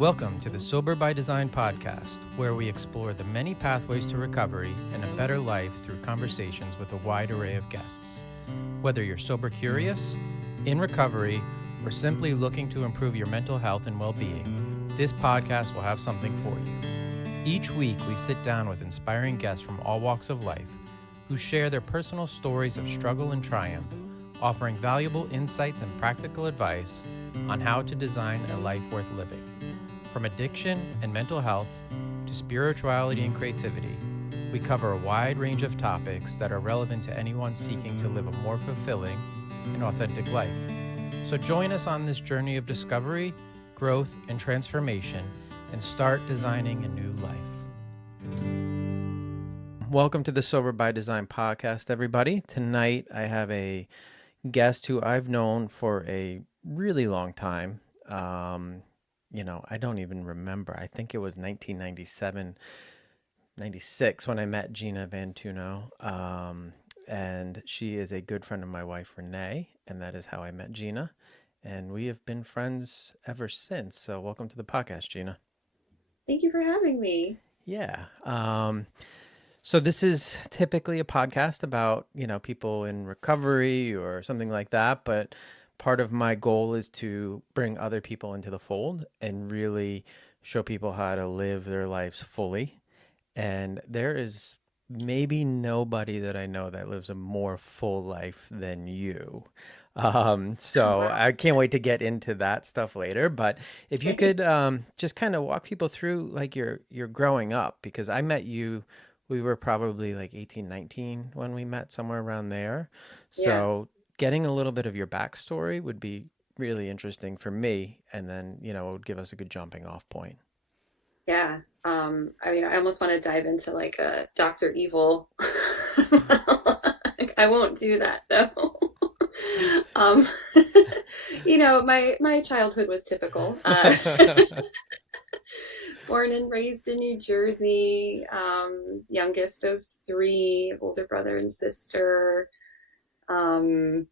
Welcome to the Sober by Design podcast, where we explore the many pathways to recovery and a better life through conversations with a wide array of guests. Whether you're sober curious, in recovery, or simply looking to improve your mental health and well-being, this podcast will have something for you. Each week, we sit down with inspiring guests from all walks of life who share their personal stories of struggle and triumph, offering valuable insights and practical advice on how to design a life worth living. From addiction and mental health to spirituality and creativity, we cover a wide range of topics that are relevant to anyone seeking to live a more fulfilling and authentic life. So join us on this journey of discovery, growth, and transformation, and start designing a new life. Welcome to the Sober by Design podcast, everybody. Tonight, I have a guest who I've known for a really long time. I don't even remember. I think it was 1997, 96 when I met Gina Vantuno. And she is a good friend of my wife, Renee, and that is how I met Gina. And we have been friends ever since. So welcome to the podcast, Gina. Thank you for having me. Yeah. So this is typically a podcast about, people in recovery or something like that, but part of my goal is to bring other people into the fold and really show people how to live their lives fully. And there is maybe nobody that I know that lives a more full life than you. So Wow. I can't wait to get into that stuff later. But if you could just kind of walk people through like your growing up, because I met you, we were probably like 18, 19 when we met, somewhere around there. So getting a little bit of your backstory would be really interesting for me. And then, it would give us a good jumping off point. Yeah. I almost want to dive into like a Dr. Evil. I won't do that though. um, my childhood was typical. Born and raised in New Jersey, youngest of three, older brother and sister. My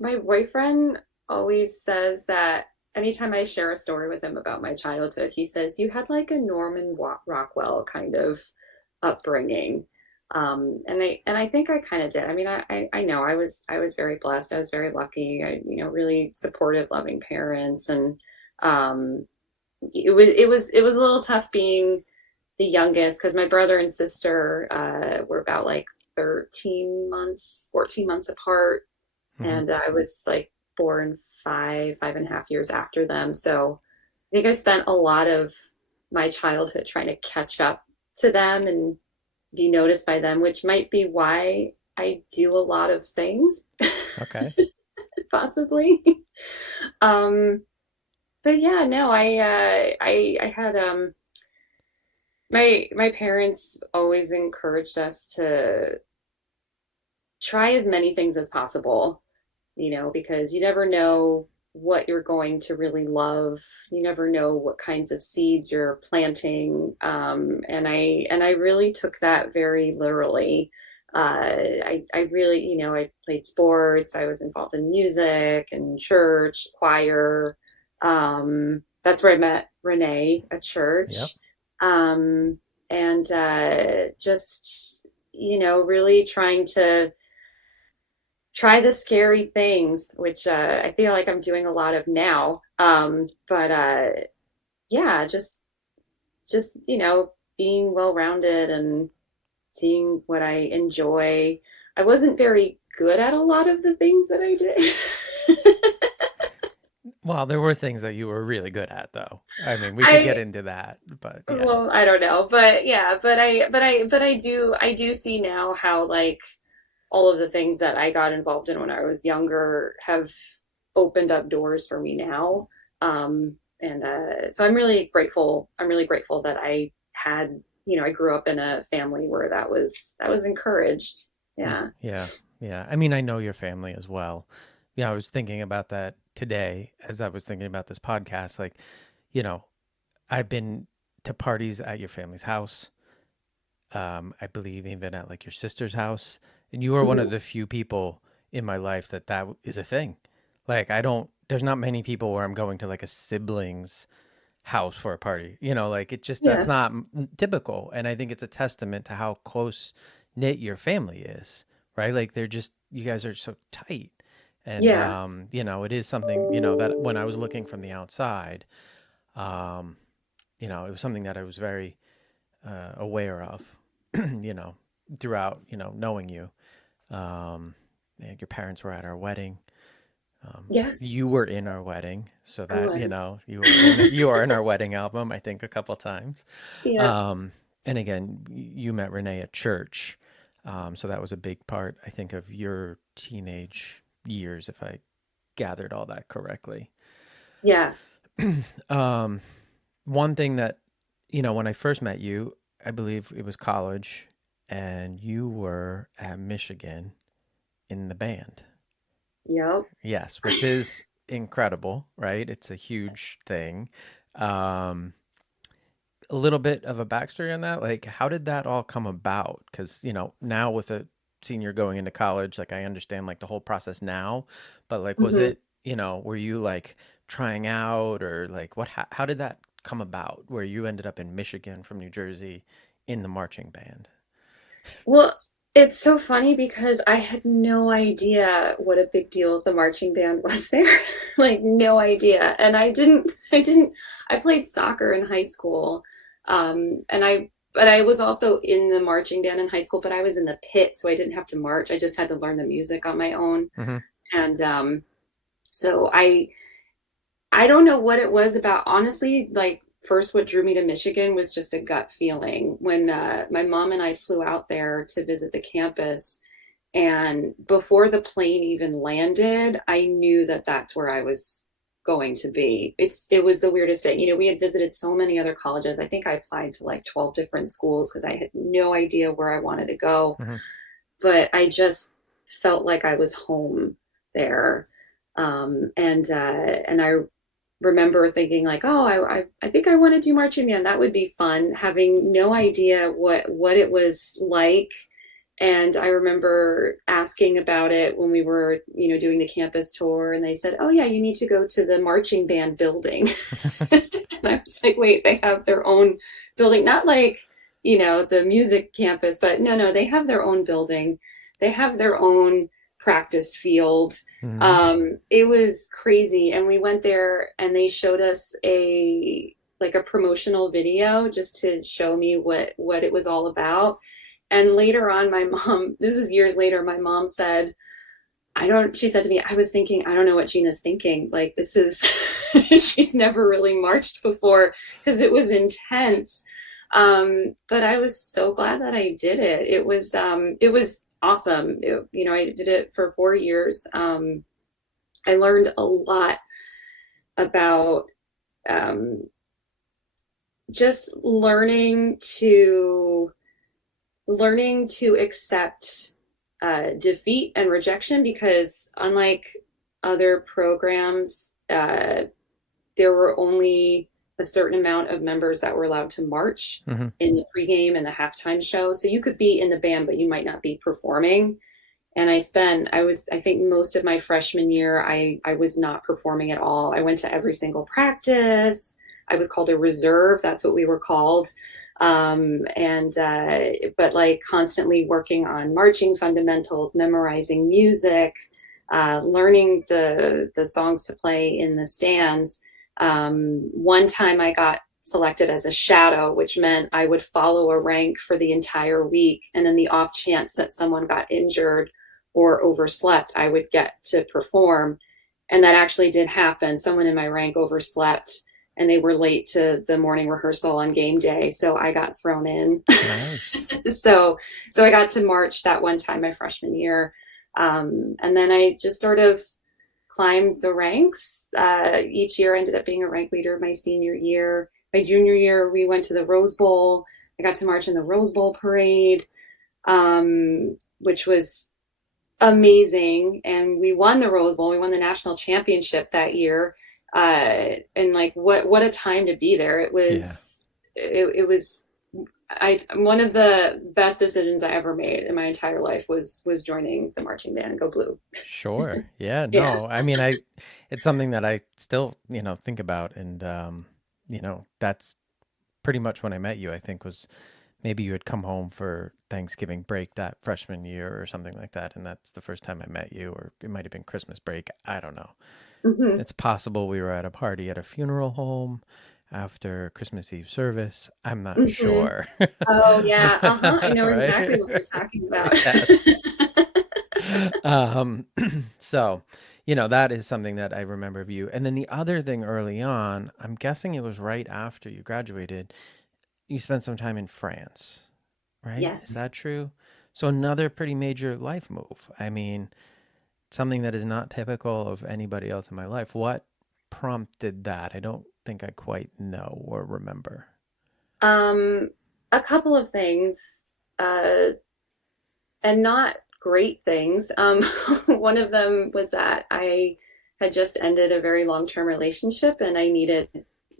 boyfriend always says that anytime I share a story with him about my childhood, he says, you had like a Norman Rockwell kind of upbringing. And I think I kind of did. I mean, I know I was very blessed. I was very lucky. Really supportive, loving parents. And it was a little tough being the youngest because my brother and sister were about like 14 months apart. Mm-hmm. And I was like born 5.5 years after them. So I think I spent a lot of my childhood trying to catch up to them and be noticed by them, which might be why I do a lot of things. Okay. Possibly. But yeah, no, I had my parents always encouraged us to try as many things as possible, because you never know what you're going to really love. You never know what kinds of seeds you're planting. And I really took that very literally. I really, I played sports. I was involved in music and church, choir. That's where I met Renee at church. Yep. And just, really trying to try the scary things, which I feel like I'm doing a lot of now. Just being well-rounded and seeing what I enjoy. I wasn't very good at a lot of the things that I did. Well, there were things that you were really good at, though. I mean, we could get into that, but yeah. Well, I don't know, but yeah, but I do see now how like all of the things that I got involved in when I was younger have opened up doors for me now. So I'm really grateful. I'm really grateful that I had, I grew up in a family where that was encouraged. Yeah. Yeah. I mean, I know your family as well. Yeah, I was thinking about that today as I was thinking about this podcast. Like, I've been to parties at your family's house. I believe even at like your sister's house. And you are one of the few people in my life that is a thing. Like, I don't there's not many people where I'm going to like a sibling's house for a party. You know, like it just that's Yeah. not typical. And I think it's a testament to how close knit your family is, right? Like they're just you guys are so tight. And Yeah. you know, it is something, you know, that when I was looking from the outside, um, you know, it was something that I was very aware of, you know, throughout, you know, knowing you. And your parents were at our wedding. Yes, You were in our wedding, so I that you was. know you are in our wedding album. I think a couple times. Yeah. Um, and again, you met Renee at church, so that was a big part, I think, of your teenage years, if I gathered all that correctly. Yeah. Um, one thing that you know when I first met you, I believe it was college, and you were at Michigan in the band. Yep. Yes, which is incredible, right? It's a huge thing. Um, a little bit of a backstory on that. Like, how did that all come about? Because, you know, now with a senior going into college, like I understand like the whole process now, but like, was hmm it, you know, were you like trying out or like how did that come about where you ended up in Michigan from New Jersey in the marching band? Well, it's so funny because I had no idea what a big deal the marching band was there. Like no idea. And I played soccer in high school. But I was also in the marching band in high school, but I was in the pit, so I didn't have to march. I just had to learn the music on my own. Mm-hmm. And so I don't know what it was about. Honestly, like first, what drew me to Michigan was just a gut feeling when my mom and I flew out there to visit the campus. And before the plane even landed, I knew that that's where I was going to be. It was the weirdest thing. You know, we had visited so many other colleges. I think I applied to like 12 different schools because I had no idea where I wanted to go. Mm-hmm. But I just felt like I was home there. And I remember thinking like, oh, I think I want to do marching band. That would be fun, having no idea what it was like. And I remember asking about it when we were, you know, doing the campus tour, and they said, "Oh yeah, you need to go to the marching band building." And I was like, "Wait, they have their own building? Not like, you know, the music campus, but no, they have their own building. They have their own practice field." Mm-hmm. It was crazy, and we went there, and they showed us a promotional video just to show me what it was all about. And later on, my mom, this was years later, my mom said, she said to me, I was thinking, I don't know what Gina's thinking. Like, this is, she's never really marched before because it was intense. But I was so glad that I did it. It was awesome. You know, I did it for 4 years. I learned a lot about, um, just learning to accept defeat and rejection, because unlike other programs, there were only a certain amount of members that were allowed to march Mm-hmm. in the pregame and the halftime show. So you could be in the band, but you might not be performing. And I think most of my freshman year, I was not performing at all. I went to every single practice. I was called a reserve. That's what we were called. But like constantly working on marching fundamentals, memorizing music, learning the songs to play in the stands. One time I got selected as a shadow, which meant I would follow a rank for the entire week. And in the off chance that someone got injured or overslept, I would get to perform. And that actually did happen. Someone in my rank overslept and they were late to the morning rehearsal on game day. So I got thrown in. Nice. So I got to march that one time my freshman year. And then I just sort of climbed the ranks. Each year I ended up being a rank leader my senior year. My junior year, we went to the Rose Bowl. I got to march in the Rose Bowl parade, which was amazing. And we won the Rose Bowl. We won the national championship that year. And like, what a time to be there. Yeah. It was one of the best decisions I ever made in my entire life was joining the marching band. Go Blue. Sure. Yeah, Yeah. no. I mean, it's something that I still, think about, and that's pretty much when I met you, I think, was maybe you had come home for Thanksgiving break that freshman year or something like that, and that's the first time I met you, or it might have been Christmas break. I don't know. Hmm. It's possible we were at a party at a funeral home after Christmas Eve service. I'm not Hmm. sure. Oh yeah. Uh-huh. I know exactly Right? what you're talking about. Yes. Um, so, that is something that I remember of you. And then the other thing early on, I'm guessing it was right after you graduated, you spent some time in France, right? Is Yes. that true? So another pretty major life move. I mean, something that is not typical of anybody else in my life. What prompted that? I don't think I quite know or remember. Um, a couple of things, uh, and not great things. One of them was that I had just ended a very long-term relationship and I needed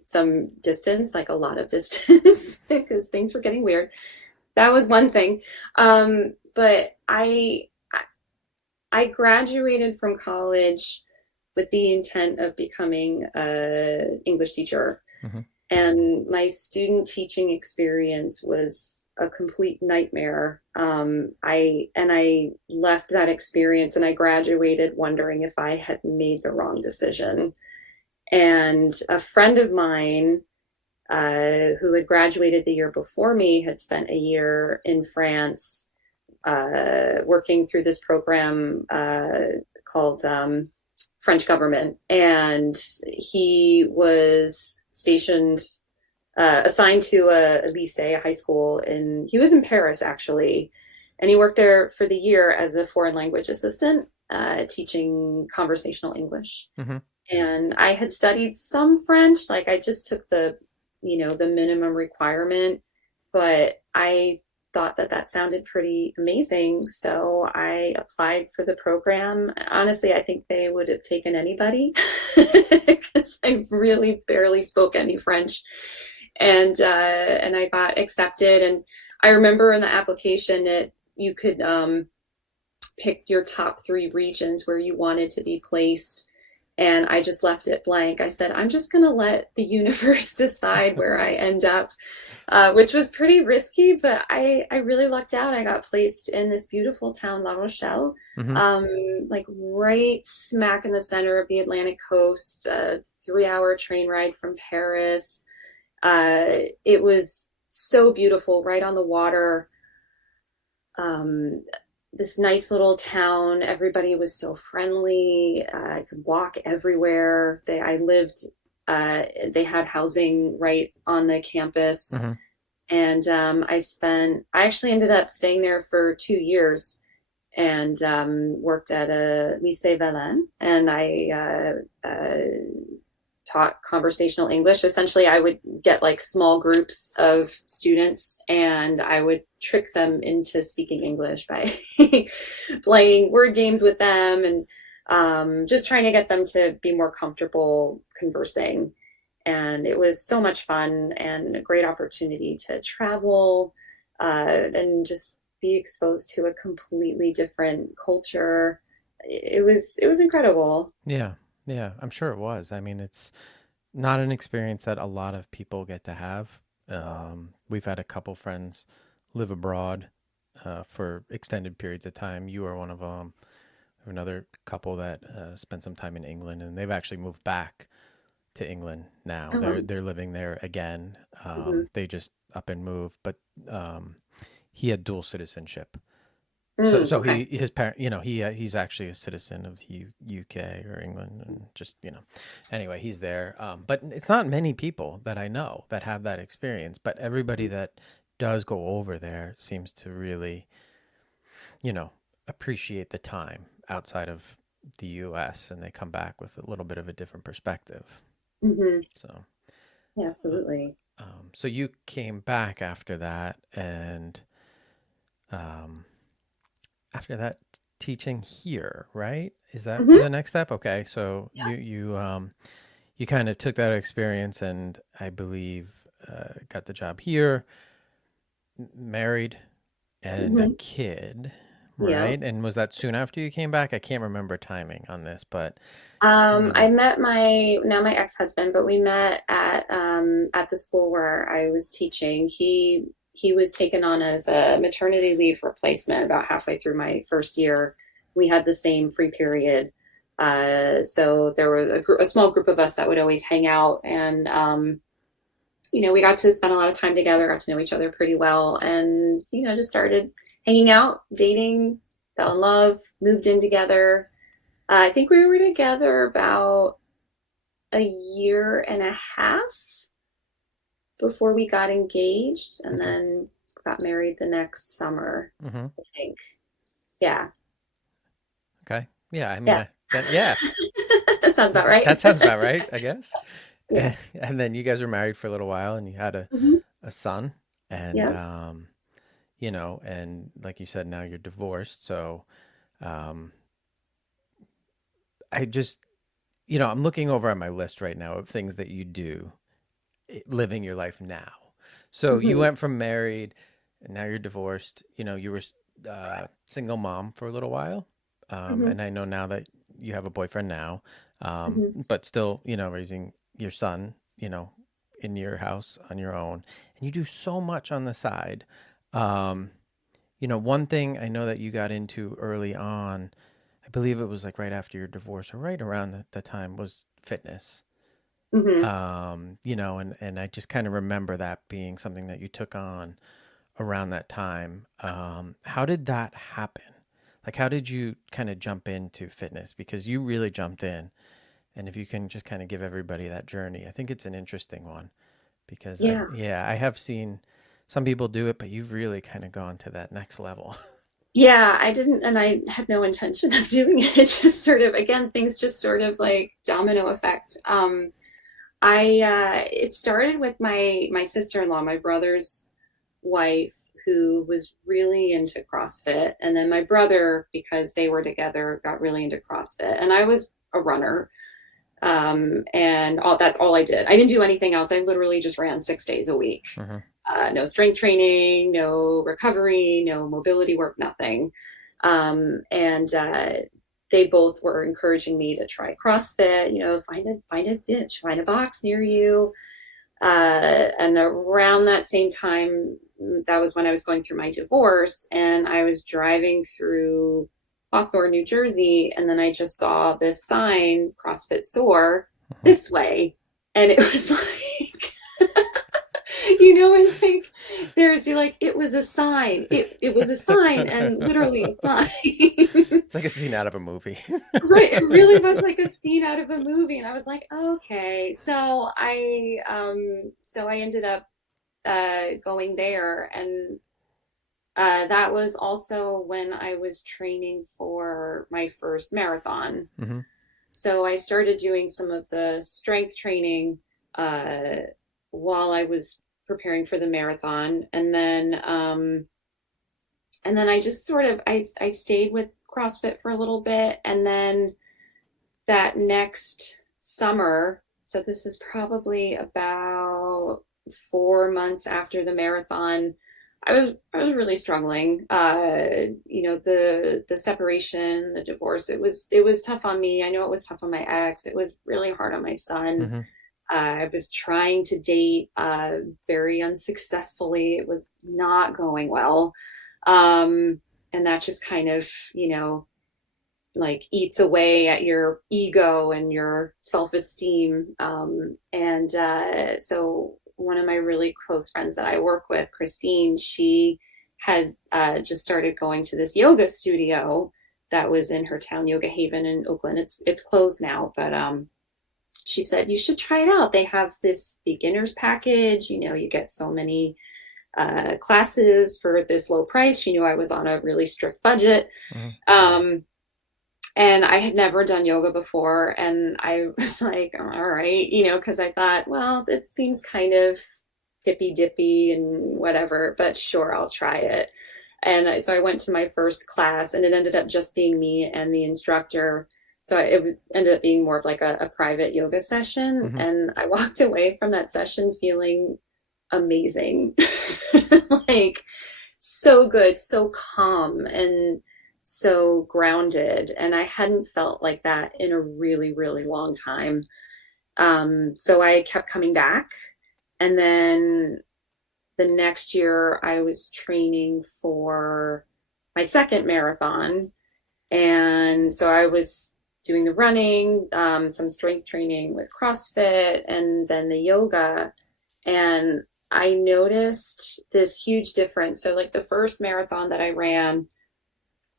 some distance, like a lot of distance, because things were getting weird. That was one thing. But I graduated from college with the intent of becoming a English teacher. Hmm. And my student teaching experience was a complete nightmare. I left that experience and I graduated wondering if I had made the wrong decision. And a friend of mine who had graduated the year before me had spent a year in France working through this program called French government, and he was stationed, assigned to a lycée, a high school, and he was in Paris actually, and he worked there for the year as a foreign language assistant, teaching conversational English. Hmm. And I had studied some French, like I just took the minimum requirement, but I thought that that sounded pretty amazing. So I applied for the program. Honestly, I think they would have taken anybody because I really barely spoke any French. And I got accepted. And I remember in the application that you could pick your top three regions where you wanted to be placed. And I just left it blank. I said, I'm just going to let the universe decide where I end up, which was pretty risky, but I really lucked out. I got placed in this beautiful town, La Rochelle, Hmm. like right smack in the center of the Atlantic coast, a 3 hour train ride from Paris. It was so beautiful, right on the water. Um, this nice little town. Everybody was so friendly. I could walk everywhere. I lived. They had housing right on the campus, Hmm. and I actually ended up staying there for 2 years and worked at a lycée Valin, and I taught conversational English. Essentially, I would get like small groups of students and I would trick them into speaking English by playing word games with them and just trying to get them to be more comfortable conversing. And it was so much fun and a great opportunity to travel and just be exposed to a completely different culture. It was incredible. Yeah. Yeah. I'm sure it was. I mean, it's not an experience that a lot of people get to have. We've had a couple friends live abroad for extended periods of time. You are one of them. Another couple that spent some time in England, and they've actually moved back to England now. Uh-huh. They're living there again. Mhm. They just up and moved, but um, he had dual citizenship. So, Mm, so okay. his parent, he's actually a citizen of the UK or England, and just anyway, he's there. But it's not many people that I know that have that experience. But everybody that does go over there seems to really, you know, appreciate the time outside of the U.S. and they come back with a little bit of a different perspective. Hmm. So, Yeah, uh, absolutely. so you came back after that, and um, after that teaching here, right? Is that Hmm. the next step? Okay, so Yeah. you kind of took that experience, and I believe got the job here. married and a Hmm. kid, Yeah. right? And was that soon after you came back? I can't remember timing on this, but I met my ex-husband, but we met at the school where I was teaching. He was taken on as a maternity leave replacement about halfway through my first year. We had the same free period. So there was a small group of us that would always hang out, and we got to spend a lot of time together, got to know each other pretty well, and just started hanging out, dating, fell in love, moved in together. I think we were together about a year and a half before we got engaged, and okay. then got married the next summer, Hmm. I think. Yeah. Okay. Yeah. I mean, Yeah. yeah, That sounds about right. that sounds about right, I guess. Yeah. And then you guys were married for a little while and you had Hmm. a son and, Yeah. and like you said, now you're divorced. So, um, I just, I'm looking over at my list right now of things that you do living your life now. So you Hmm. went from married and now you're divorced. You were single mom for a little while. Hmm. And I know now that you have a boyfriend now, Hmm. but still, raising your son, in your house on your own. And you do so much on the side. Um, one thing I know that you got into early on, I believe it was like right after your divorce or right around the time was fitness. Hmm. And I just kind of remember that being something that you took on around that time. How did that happen? Like, how did you kind of jump into fitness? Because you really jumped in. And if you can just kind of give everybody that journey, I think it's an interesting one because Yeah. I have seen some people do it, but you've really kind of gone to that next level. Yeah, I didn't, and I had no intention of doing it. It just sort of, again, things just sort of like domino effect. It started with my sister-in-law, my brother's wife, who was really into CrossFit, and then my brother, because they were together, got really into CrossFit, and I was a runner, and that's all I did. I didn't do anything else. I literally just ran 6 days a week. Hmm. No strength training, no recovery, no mobility work, nothing. And they both were encouraging me to try CrossFit. Find a box near you. And around that same time, that was when I was going through my divorce, and I was driving through Hawthorne, New Jersey, and then I just saw this sign, CrossFit Soar, Hmm. this way. And it was like, and like you're like, it was a sign. It was a sign and literally a sign. It's like a scene out of a movie. Right. It really was like a scene out of a movie. And I was like, okay. So I ended up going there, and that was also when I was training for my first marathon. Hmm. So I started doing some of the strength training uh, while I was preparing for the marathon, and then I just sort of I stayed with CrossFit for a little bit, and then that next summer. So this is probably about 4 months after the marathon. I was really struggling. The separation, the divorce. It was tough on me. I know it was tough on my ex. It was really hard on my son. Hmm. I was trying to date very unsuccessfully. It was not going well. Um, and that just kind of, like eats away at your ego and your self-esteem. So one of my really close friends that I work with, Christine, she had just started going to this yoga studio that was in her town, Yoga Haven in Oakland. It's closed now, but she said you should try it out. They have this beginners package. You get so many classes for this low price. She knew I was on a really strict budget. Hmm. Um, and I had never done yoga before. And I was like, all right, because I thought, well, it seems kind of hippy dippy and whatever, but sure, I'll try it. And so I went to my first class, and it ended up just being me and the instructor. So it ended up being more of like a private yoga session. Hmm. And I walked away from that session feeling amazing. Like so good, so calm and so grounded. And I hadn't felt like that in a really, really long time. So I kept coming back. And then the next year I was training for my second marathon. And so I was doing the running, some strength training with CrossFit, and then the yoga. And I noticed this huge difference. So, like the first marathon that I ran,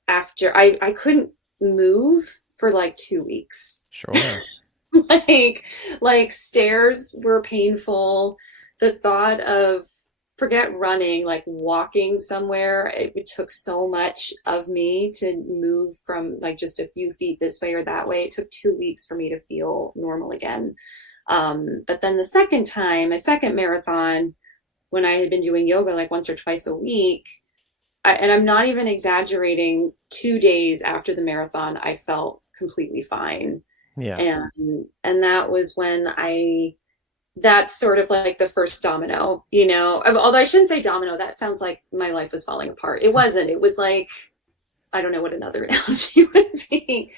after I couldn't move for like 2 weeks. Sure. like like stairs were painful. The thought of, forget running, like walking somewhere, it took so much of me to move from like just a few feet this way or that way. It took 2 weeks for me to feel normal again. But then the second time, my second marathon, when I had been doing yoga like once or twice a week, and I'm not even exaggerating, 2 days after the marathon I felt completely fine. Yeah. And that was when I that's sort of like the first domino, you know. Although I shouldn't say domino, that sounds like my life was falling apart. It wasn't. It was like, I don't know what another analogy would be.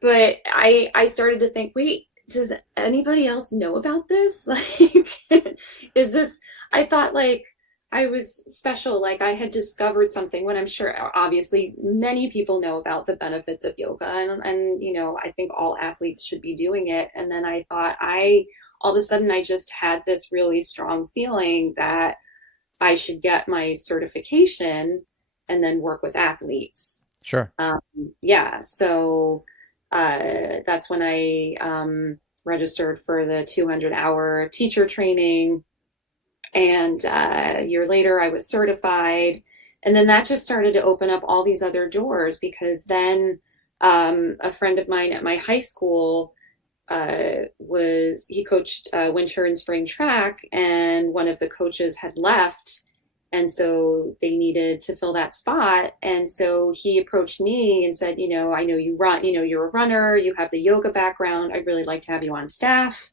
But I started to think, wait, does anybody else know about this? Like, is this, I thought like I was special, like I had discovered something, when I'm sure obviously many people know about the benefits of yoga, and you know, I think all athletes should be doing it. And then I thought, I all of a sudden I just had this really strong feeling that I should get my certification and then work with athletes. Sure. Um, yeah, so that's when I registered for the 200-hour teacher training. And a year later, I was certified. And then that just started to open up all these other doors, because then a friend of mine at my high school he coached winter and spring track, and one of the coaches had left, and so they needed to fill that spot. And so he approached me and said, you know, I know you run, you know, you're a runner, you have the yoga background, I'd really like to have you on staff.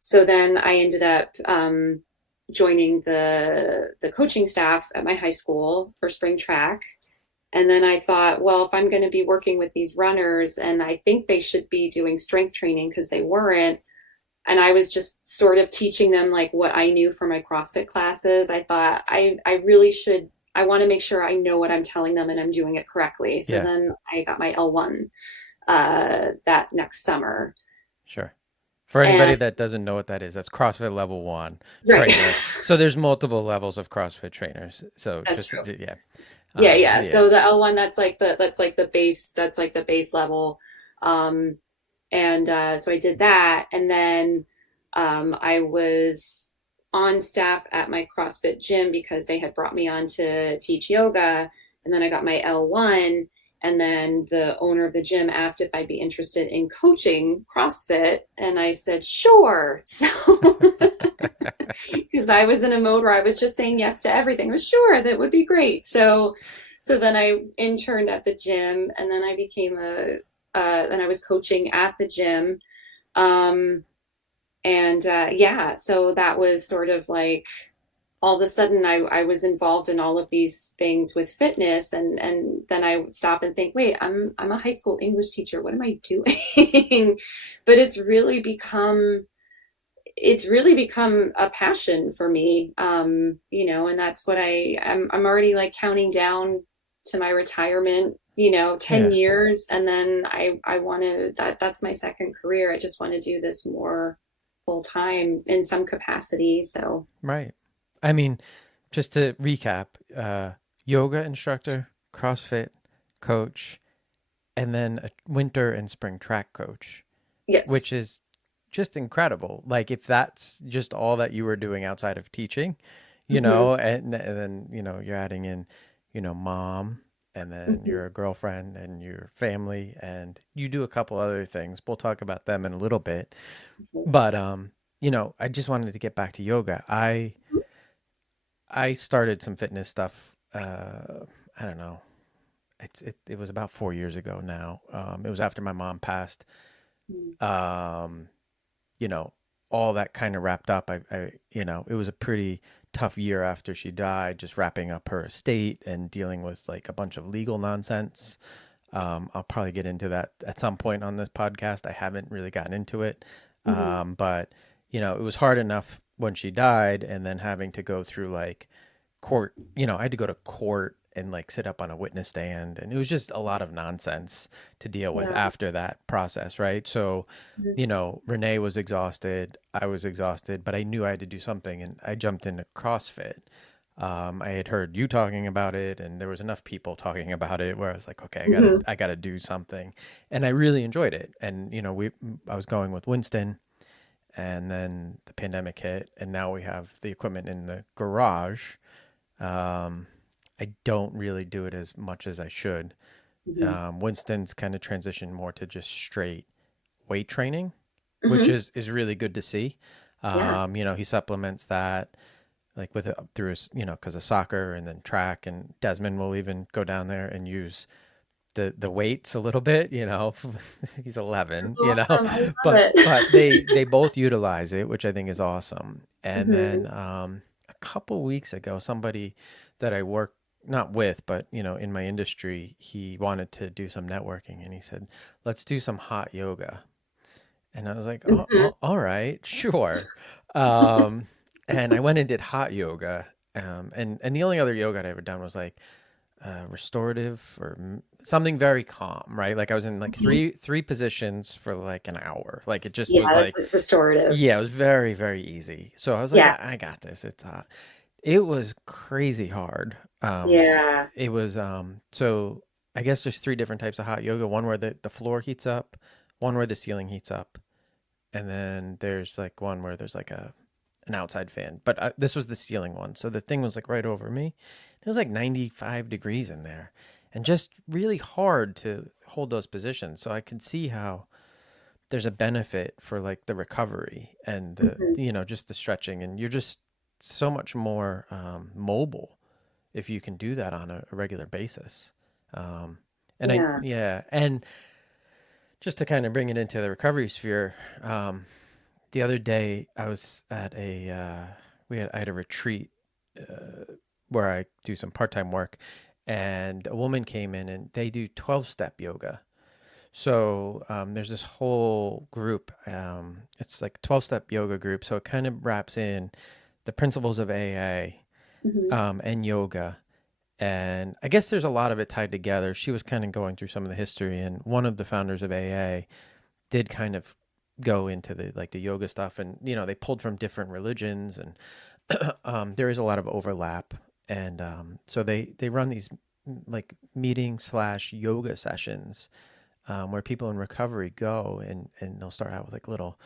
So then I ended up joining the coaching staff at my high school for spring track. And then I thought, well, if I'm going to be working with these runners, and I think they should be doing strength training because they weren't, and I was just sort of teaching them like what I knew from my CrossFit classes, I thought I really should, I want to make sure I know what I'm telling them and I'm doing it correctly. So Yeah. then I got my L1 that next summer. Sure. For anybody And that doesn't know what that is, that's CrossFit level one right, trainer. So there's multiple levels of CrossFit trainers. So that's just true. yeah. Yeah. Yeah. So the L1, that's like the base level. Um, and so I did that, and then I was on staff at my CrossFit gym because they had brought me on to teach yoga. And then I got my L1, and then the owner of the gym asked if I'd be interested in coaching CrossFit, and I said sure. So because I was in a mode where I was just saying yes to everything. I was sure that would be great. So then I interned at the gym, and then I became then I was coaching at the gym. Um, and yeah, so that was sort of like, all of a sudden I was involved in all of these things with fitness, and then I would stop and think, wait, I'm a high school English teacher. What am I doing? But it's really become a passion for me. You know, and that's what I'm already like counting down to my retirement, you know, 10 Yeah. years. And then I want to, that's my second career. I just want to do this more full time in some capacity. So Right. I mean, just to recap, yoga instructor, CrossFit coach, and then a winter and spring track coach, yes. which is just incredible. Like if that's just all that you were doing outside of teaching, you Hmm. know, and then, you know, you're adding in, you know, mom, and then Hmm. your girlfriend and your family, and you do a couple other things. We'll talk about them in a little bit. But you know, I just wanted to get back to yoga. I started some fitness stuff. I don't know. It was about 4 years ago now. It was after my mom passed. Um, you know, all that kind of wrapped up, it was a pretty tough year after she died, just wrapping up her estate and dealing with like a bunch of legal nonsense. I'll probably get into that at some point on this podcast. I haven't really gotten into it. Hmm. But, it was hard enough when she died and then having to go through like court, I had to go to court and like sit up on a witness stand. And it was just a lot of nonsense to deal with Yeah. after that process, right? So, Mhm. Renee was exhausted. I was exhausted, but I knew I had to do something. And I jumped into CrossFit. I had heard you talking about it, and there was enough people talking about it where I was like, okay, Mhm. I gotta do something, and I really enjoyed it. And I was going with Winston, and then the pandemic hit, and now we have the equipment in the garage. Um, I don't really do it as much as I should. Mhm. Winston's kind of transitioned more to just straight weight training, which Mhm. is really good to see. Yeah. He supplements that like with it through his, because of soccer and then track. And Desmond will even go down there and use the weights a little bit. He's That's 11, awesome. I love but it. they both utilize it, which I think is awesome. And Hmm. then a couple weeks ago, somebody that I work not with, but in my industry, he wanted to do some networking, and he said, "Let's do some hot yoga." And I was like, oh, Hmm. oh, all right, sure. Um, and I went and did hot yoga. And the only other yoga I'd ever done was like restorative or something very calm, right? Like I was in like Hmm. three positions for like an hour. Like it just Yeah, was that's like, like restorative. yeah, it was very, very easy. So I was like, Yeah. I got this. It's it was crazy hard. Yeah. It was so I guess there's three different types of hot yoga. One where the floor heats up, one where the ceiling heats up, and then there's like one where there's like an outside fan. But this was the ceiling one, so the thing was like right over me. It was like 95 degrees in there, and just really hard to hold those positions. So I could see how there's a benefit for like the recovery and the Hmm. just the stretching, and you're just so much more mobile if you can do that on a regular basis. Um, and I Yeah. yeah, and just to kind of bring it into the recovery sphere, the other day I was at I had a retreat where I do some part-time work, and a woman came in and they do 12-step yoga. So there's this whole group. It's like a 12-step yoga group. So it kind of wraps in the principles of AA Hmm. and yoga. And I guess there's a lot of it tied together. She was kind of going through some of the history, and one of the founders of AA did kind of go into the yoga stuff, and they pulled from different religions, and there is a lot of overlap. And so they run these like meeting slash yoga sessions where people in recovery go, and they'll start out with like little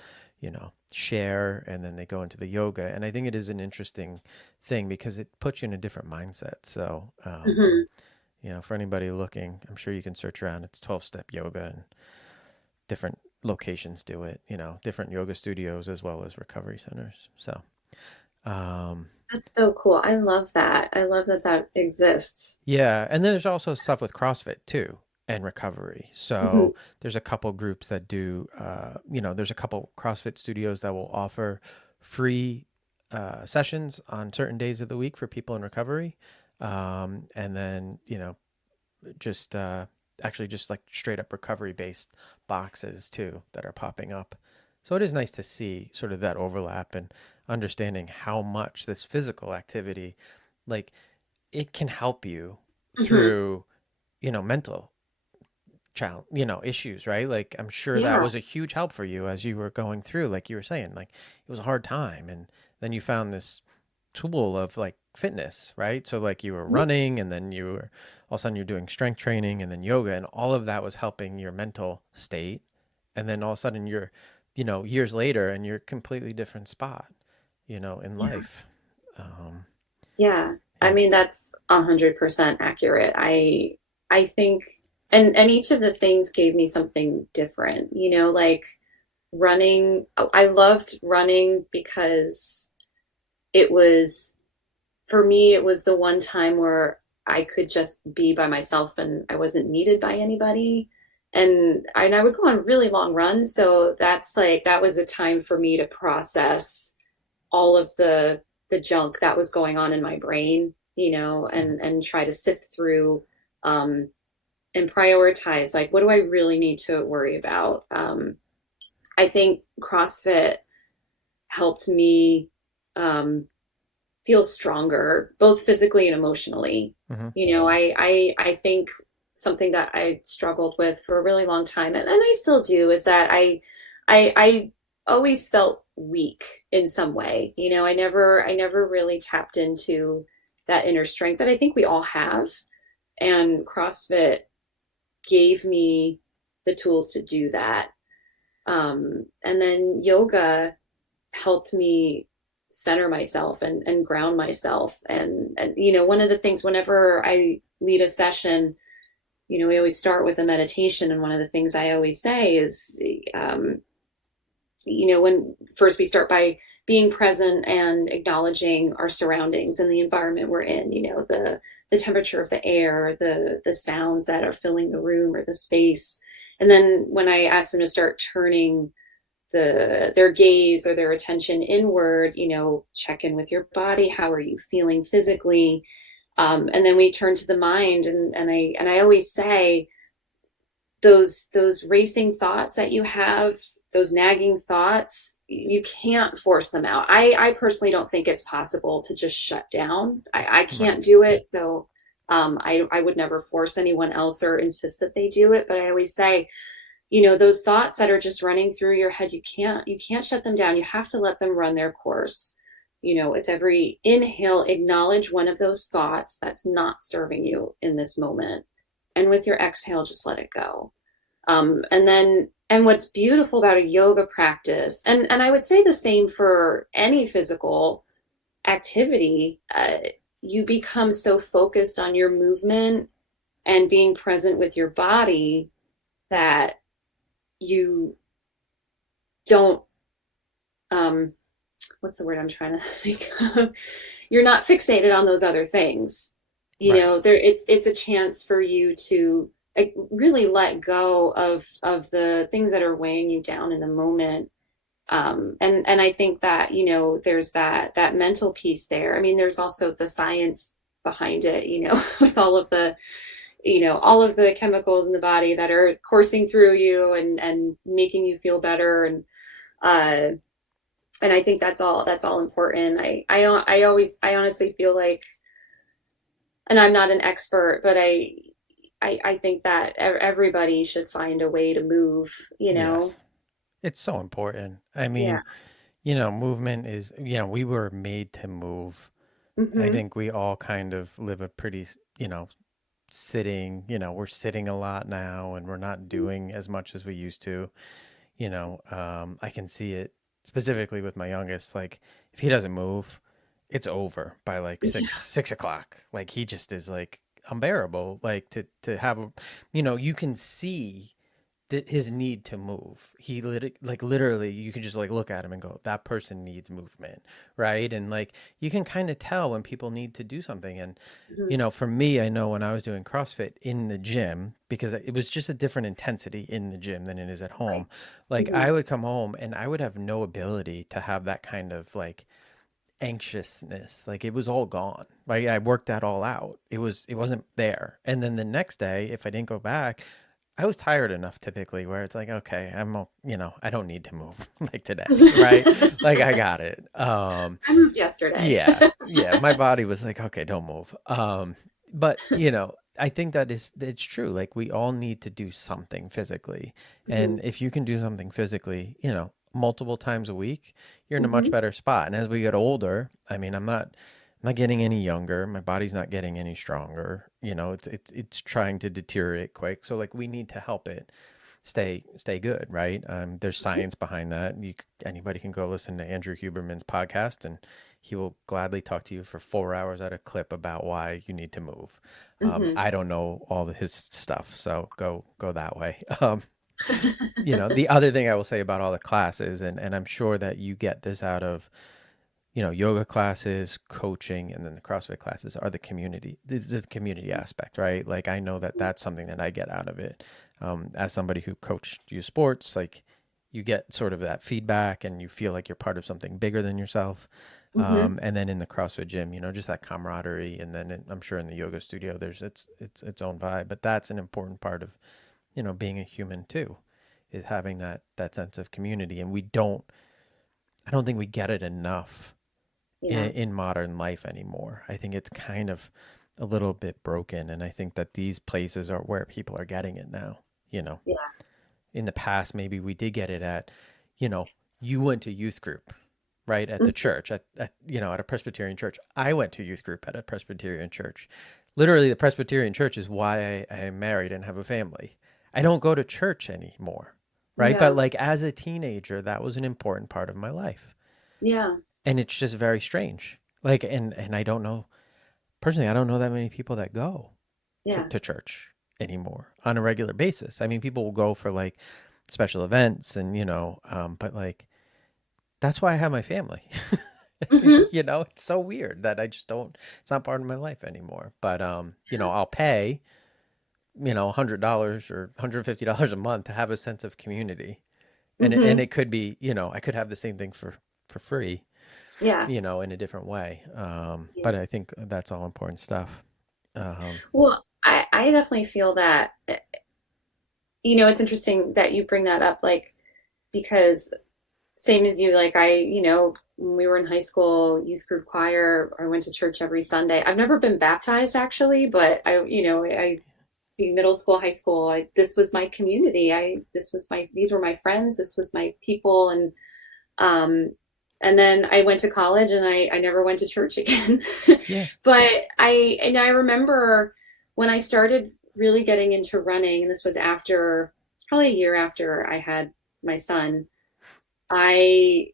share, and then they go into the yoga. And I think it is an interesting thing because it puts you in a different mindset. So Hmm. for anybody looking, I'm sure you can search around. It's 12-step yoga, and different locations do it, different yoga studios as well as recovery centers. So, um, That's so cool. I love that. I love that that exists. yeah. And then there's also stuff with CrossFit too and recovery. Hmm. So there's a couple groups that do, there's a couple CrossFit studios that will offer free sessions on certain days of the week for people in recovery. And then, just actually just like straight up recovery based boxes too that are popping up. So it is nice to see sort of that overlap and understanding how much this physical activity, like it can help you Hmm. through, mental challenge, issues, right? Like I'm sure that Yeah. was a huge help for you as you were going through, like you were saying, like it was a hard time. And then you found this tool of like fitness, right? So like you were Mhm. running, and then you were all of a sudden you're doing strength training and then yoga, and all of that was helping your mental state. And then all of a sudden you're, years later, and you're a completely different spot, in Yeah. life. Um, Yeah. I yeah. mean, that's 100% accurate. I think, and each of the things gave me something different, like running. I loved running because it was, for me, it was the one time where I could just be by myself and I wasn't needed by anybody. And I would go on really long runs. So that was a time for me to process all of the junk that was going on in my brain, Mhm. and try to sift through, um, and prioritize, like, what do I really need to worry about? I think CrossFit helped me, um, feel stronger, both physically and emotionally. Mhm. I think something that I struggled with for a really long time, and I still do, is that I always felt weak in some way. I never really tapped into that inner strength that I think we all have. And CrossFit gave me the tools to do that. And then yoga helped me center myself and ground myself. And one of the things, whenever I lead a session, we always start with a meditation. And one of the things I always say is, when first we start by being present and acknowledging our surroundings and the environment we're in, the temperature of the air, the sounds that are filling the room or the space. And then when I ask them to start turning their gaze or their attention inward, check in with your body. How are you feeling physically? And then we turn to the mind, and I always say, those racing thoughts that you have, those nagging thoughts, you can't force them out. I personally don't think it's possible to just shut down. I Right. can't do it. So I would never force anyone else or insist that they do it. But I always say, those thoughts that are just running through your head, you can't shut them down. You have to let them run their course. With every inhale, acknowledge one of those thoughts that's not serving you in this moment. And with your exhale, just let it go. And what's beautiful about a yoga practice, and I would say the same for any physical activity, you become so focused on your movement and being present with your body that you don't, um, what's the word I'm trying to think of? You're not fixated on those other things. Right. It's a chance for you to, like, really let go of the things that are weighing you down in the moment. And I think that, there's that mental piece there. I mean, there's also the science behind it, with all of the chemicals in the body that are coursing through you and making you feel better. Uh, and I think that's all important. I honestly feel like, and I'm not an expert, but I think that everybody should find a way to move. Yes. It's so important. I Yeah. mean, movement is, we were made to move. I Hmm. think we all kind of live a pretty, sitting, we're sitting a lot now and we're not doing as much as we used to. I can see it specifically with my youngest. Like, if he doesn't move, it's over by like Yeah. 6 o'clock. Like, he just is like unbearable. Like, to have, you can see his need to move. Like, literally, you can just like look at him and go, that person needs movement, right? And like, you can kind of tell when people need to do something. And Hmm. for me, I know when I was doing CrossFit in the gym, because it was just a different intensity in the gym than it is at Right. home. Like, Hmm. I would come home and I would have no ability to have that kind of like anxiousness. Like, it was all gone. Right? I worked that all out. It wasn't there. And then the next day, if I didn't go back, I was tired enough typically where it's like, okay, I don't need to move like today, right? Like, I got it. I moved yesterday. Yeah, yeah. My body was like, okay, don't move. But I think it's true. Like, we all need to do something physically. Hmm. And if you can do something physically, multiple times a week, you're in a much Hmm. better spot. And as we get older, I mean, I'm not getting any younger. My body's not getting any stronger. It's trying to deteriorate quick. So like, we need to help it stay good, right? There's science behind that. Anybody can go listen to Andrew Huberman's podcast, and he will gladly talk to you for 4 hours at a clip about why you need to move. Hmm. I don't know all of his stuff, so go that way. The other thing I will say about all the classes, and I'm sure that you get this out of yoga classes, coaching, and then the CrossFit classes are the community. This is the community aspect, right? Like I know that that's something that I get out of it. As somebody who coached youth sports, like you get sort of that feedback and you feel like you're part of something bigger than yourself. Hmm. And then in the CrossFit gym, just that camaraderie. And then I'm sure in the yoga studio, there's its own vibe. But that's an important part of, being a human too, is having that sense of community. And I don't think we get it enough Yeah. in modern life anymore. I think it's kind of a little bit broken. And I think that these places are where people are getting it now. You know, Yeah. in the past, maybe we did get it at, you know, you went to youth group, right? At the Mhm. church, at a Presbyterian church. I went to youth group at a Presbyterian church. Literally, the Presbyterian church is why I am married and have a family. I don't go to church anymore, right? But Yeah. like as a teenager, that was an important part of my life. Yeah. And it's just very strange. Like, and I don't know, personally, I don't know that many people that go Yeah. to church anymore on a regular basis. I mean, people will go for like special events and, but like, that's why I have my family. Hmm. It's so weird that I just don't, it's not part of my life anymore. But, I'll pay, $100 or $150 a month to have a sense of community. And Hmm. it could be, I could have the same thing for free, Yeah. in a different way. Yeah. But I think that's all important stuff. Um, Well, I definitely feel that, it's interesting that you bring that up, like, because same as you, like, when we were in high school, youth group choir, I went to church every Sunday. I've never been baptized actually, but middle school, high school, this was my community. These were my friends. This was my people. Um, and then I went to college and I never went to church again. yeah. But I remember when I started really getting into running, and this was it's probably a year after I had my son, I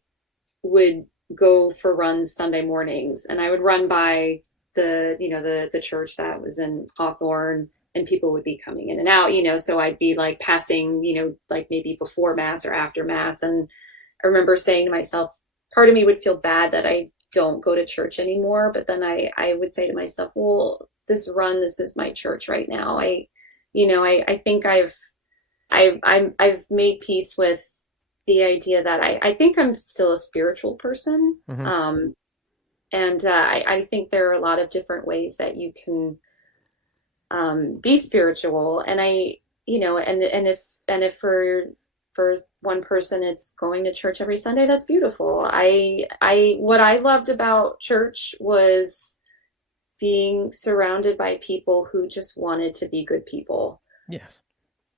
would go for runs Sunday mornings and I would run by the church that was in Hawthorne, and people would be coming in and out, so I'd be like passing, like maybe before mass or after mass. And I remember saying to myself, part of me would feel bad that I don't go to church anymore, but then I would say to myself, well, this is my church right now. I think I've made peace with the idea that I think I'm still a spiritual person. Hmm. And I think there are a lot of different ways that you can be spiritual. And and if for one person it's going to church every Sunday, that's beautiful. What I loved about church was being surrounded by people who just wanted to be good people, Yes.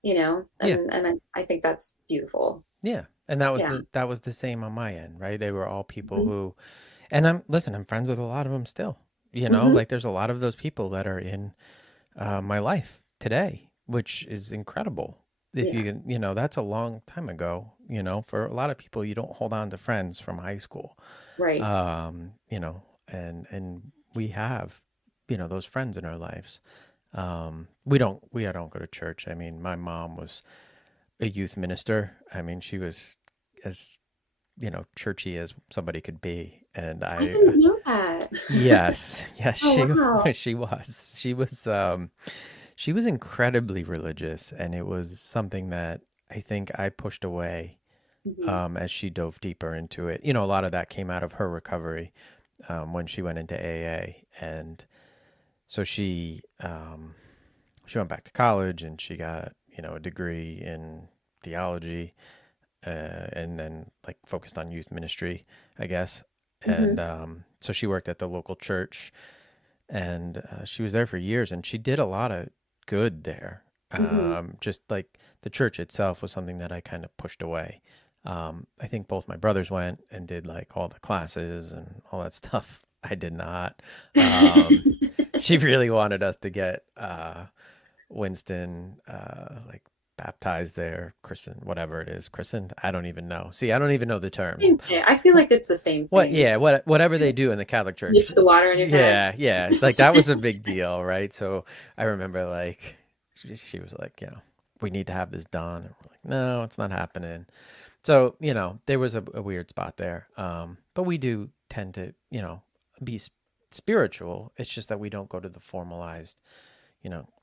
Yeah. and I think that's beautiful. Yeah. And Yeah. that was the same on my end, right? They were all people Hmm. who, I'm friends with a lot of them still, Hmm. like there's a lot of those people that are in my life today, which is incredible. If you Yeah. can, that's a long time ago, for a lot of people, you don't hold on to friends from high school. Right. And we have, those friends in our lives. We don't go to church. I mean, my mom was a youth minister. I mean, she was as, churchy as somebody could be. And I didn't know that. yes, yes, Oh, wow. she was incredibly religious. And it was something that I think I pushed away, Hmm. as she dove deeper into it. A lot of that came out of her recovery, when she went into AA. And so she went back to college and she got, a degree in theology, and then like focused on youth ministry, I guess. Hmm. And so she worked at the local church, and she was there for years, and she did a lot of good there. Hmm. Just like the church itself was something that I kind of pushed away. I think both my brothers went and did like all the classes and all that stuff. I did not. Um, she really wanted us to get Winston, like baptized there, christened, whatever it is, christened. I don't even know. See, I don't even know the terms. Same thing. I feel like it's the same What? thing. Yeah, whatever they do in the Catholic You Church. put the water on your head. Yeah, yeah, like that was a big deal, right? So I remember like she was like, we need to have this done, and we're like, no, it's not happening. So, there was a weird spot there. But we do tend to, be spiritual. It's just that we don't go to the formalized,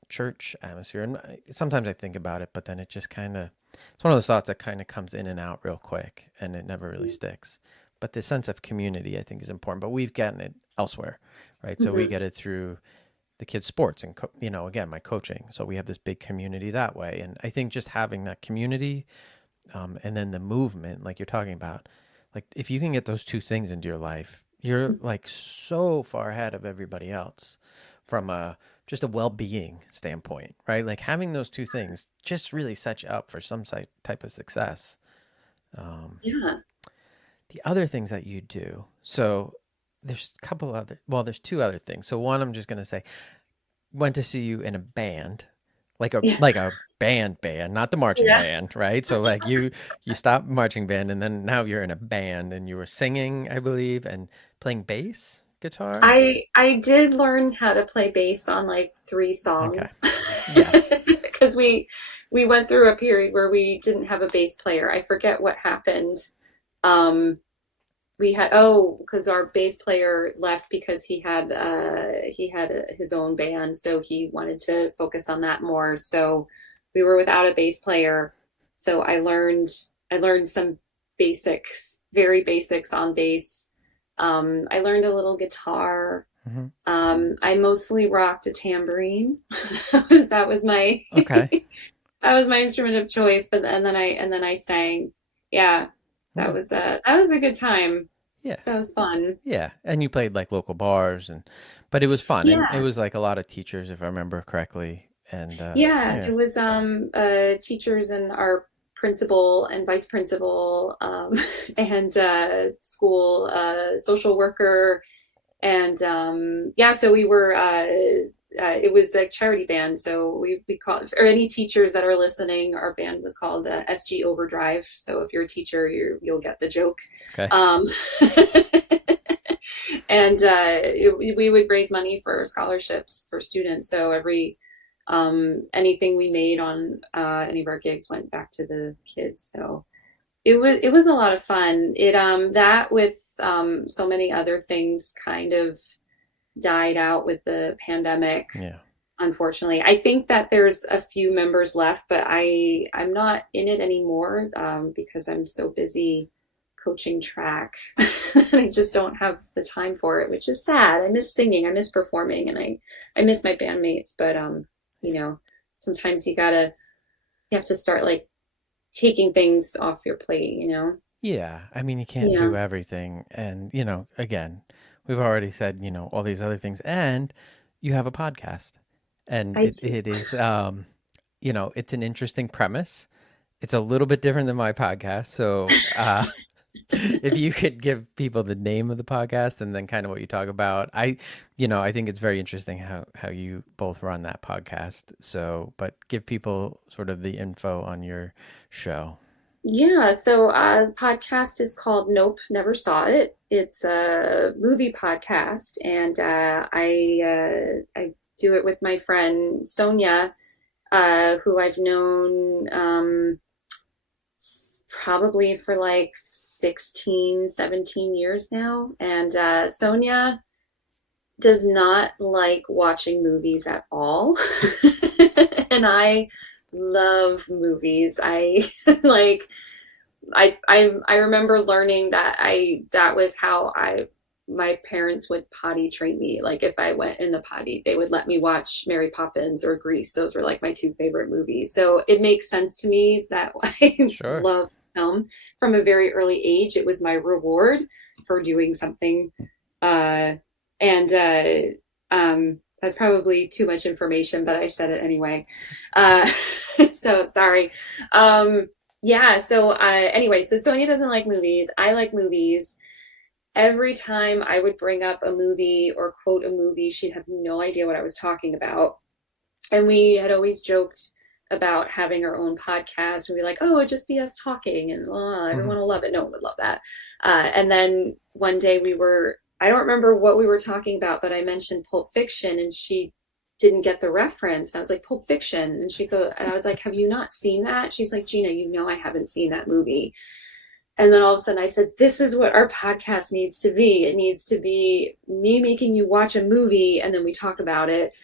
church atmosphere. And sometimes I think about it, but then it just it's one of those thoughts that kind of comes in and out real quick and it never really sticks. But the sense of community, I think, is important. But we've gotten it elsewhere, right? So we Mm-hmm. get it through the kids' sports and, again, my coaching. So we have this big community that way. And I think just having that community and then the movement, like you're talking about, like if you can get those two things into your life, you're like so far ahead of everybody else from just a well-being standpoint, right? Like having those two things just really sets you up for some type of success. Um, Yeah. the other things that you do, so there's two other things. So one, I'm just going to say, went to see you in a band, like a Yeah. like a band, not the marching Yeah. band, right? So like you stopped marching band and then now you're in a band and you were singing, I believe, and playing bass guitar. I did learn how to play bass on like three Okay. songs Yes. because we went through a period where we didn't have a bass player. I forget what happened. Um, we had because our bass player left because he had his own band, so he wanted to focus on that more. So we were without a bass player. So I learned some basics, very basics on bass. I learned a little guitar. Hmm. I mostly rocked a tambourine. That was my Okay. that was my instrument of choice. But and then I sang. Yeah, that Okay. was a good time. Yeah. That was fun. Yeah. And you played like local bars but it was fun and it Yeah. was like a lot of teachers, if I remember correctly. And Yeah, yeah. it was teachers and our principal and vice principal and school social worker and yeah, so we were it was a charity band, so we call or any teachers that are listening, our band was called SG Overdrive. So if you're a teacher, you'll get the joke. Okay. Um, and we would raise money for scholarships for students. So every anything we made on any of our gigs went back to the kids. So it was a lot of fun. It that with so many other things kind of died out with the pandemic. Yeah. Unfortunately, I think that there's a few members left, but I'm not in it anymore because I'm so busy coaching track. I just don't have the time for it, which is sad. I miss singing, I miss performing, and I miss my bandmates. But you know, sometimes you have to start like taking things off your plate. Yeah, I mean, you can't Yeah. do everything. And, again, we've already said, all these other things. And you have a podcast. And I do. it is, it's an interesting premise. It's a little bit different than my podcast. So, if you could give people the name of the podcast and then kind of what you talk about, I think it's very interesting how you both run that podcast. So, but give people sort of the info on your show. Yeah, so podcast is called Nope, Never Saw It. It's a movie podcast, and I do it with my friend Sonia, who I've known probably for like 16, 17 years now. And Sonia does not like watching movies at all. And I love movies. I like I remember learning that was how my parents would potty train me. Like if I went in the potty, they would let me watch Mary Poppins or Grease. Those were like my two favorite movies. So it makes sense to me that I Sure. love film from a very early age. It was my reward for doing something. And That's probably too much information, but I said it anyway. Uh, so sorry. Yeah. So anyway, so Sonia doesn't like movies. I like movies. Every time I would bring up a movie or quote a movie, she'd have no idea what I was talking about. And we had always joked about having our own podcast and be like, oh, it'd just be us talking and Hmm. everyone will love it. No one would love that. And then one day I don't remember what we were talking about, but I mentioned Pulp Fiction and she didn't get the reference. And I was like, Pulp Fiction. And I was like, have you not seen that? She's like, Gina, I haven't seen that movie. And then all of a sudden I said, this is what our podcast needs to be. It needs to be me making you watch a movie and then we talk about it.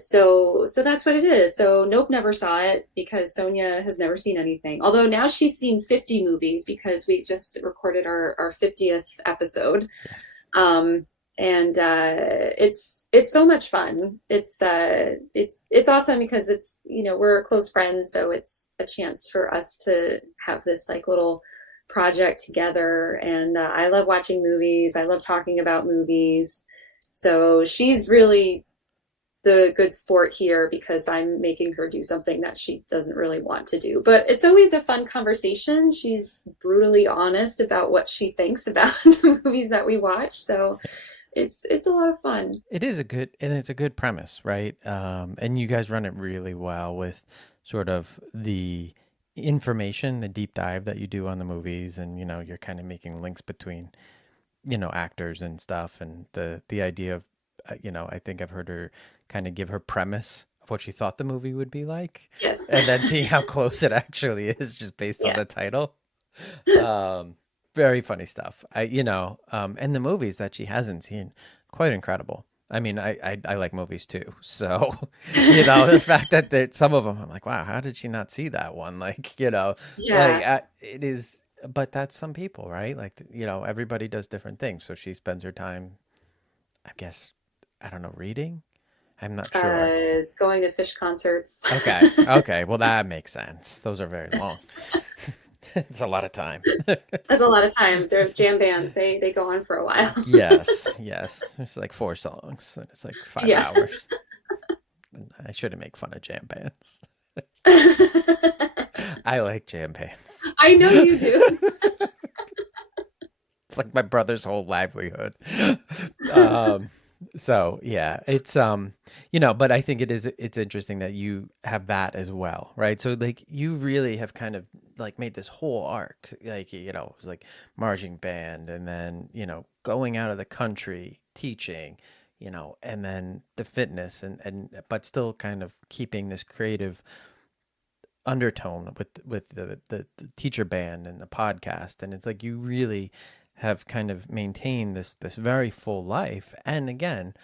So that's what it is. So Nope never saw it because Sonia has never seen anything. Although now she's seen 50 movies because we just recorded our 50th episode. Yes. And it's so much fun. It's awesome because it's, we're close friends, so it's a chance for us to have this like little project together. And I love watching movies. I love talking about movies. So she's really the good sport here because I'm making her do something that she doesn't really want to do. But it's always a fun conversation. She's brutally honest about what she thinks about the movies that we watch. So it's a lot of fun. It's a good premise, right? And you guys run it really well with sort of the information, the deep dive that you do on the movies, and you're kind of making links between actors and stuff, and the idea of I think I've heard her kind of give her premise of what she thought the movie would be like, Yes. and then see how close it actually is just based on the title. Very funny stuff. And the movies that she hasn't seen, quite incredible. I mean, I like movies too. So, the fact that some of them, I'm like, wow, how did she not see that one? Like, it is, but that's some people, right? Like, everybody does different things. So she spends her time, I guess, I don't know, reading? I'm not sure. Going to fish concerts. Okay. Okay. Well, that makes sense. Those are very long. It's a lot of time. That's a lot of time. They're jam bands. They go on for a while. Yes. It's like 4 songs, and it's like 5 hours. I shouldn't make fun of jam bands. I like jam bands. I know you do. It's like my brother's whole livelihood. So yeah, it's but I think it's interesting that you have that as well, right? So like you really have kind of like made this whole arc, like it was like marching band, and then going out of the country teaching, and then the fitness, and but still kind of keeping this creative undertone with the teacher band and the podcast, and it's like you really have kind of maintained this very full life. And again,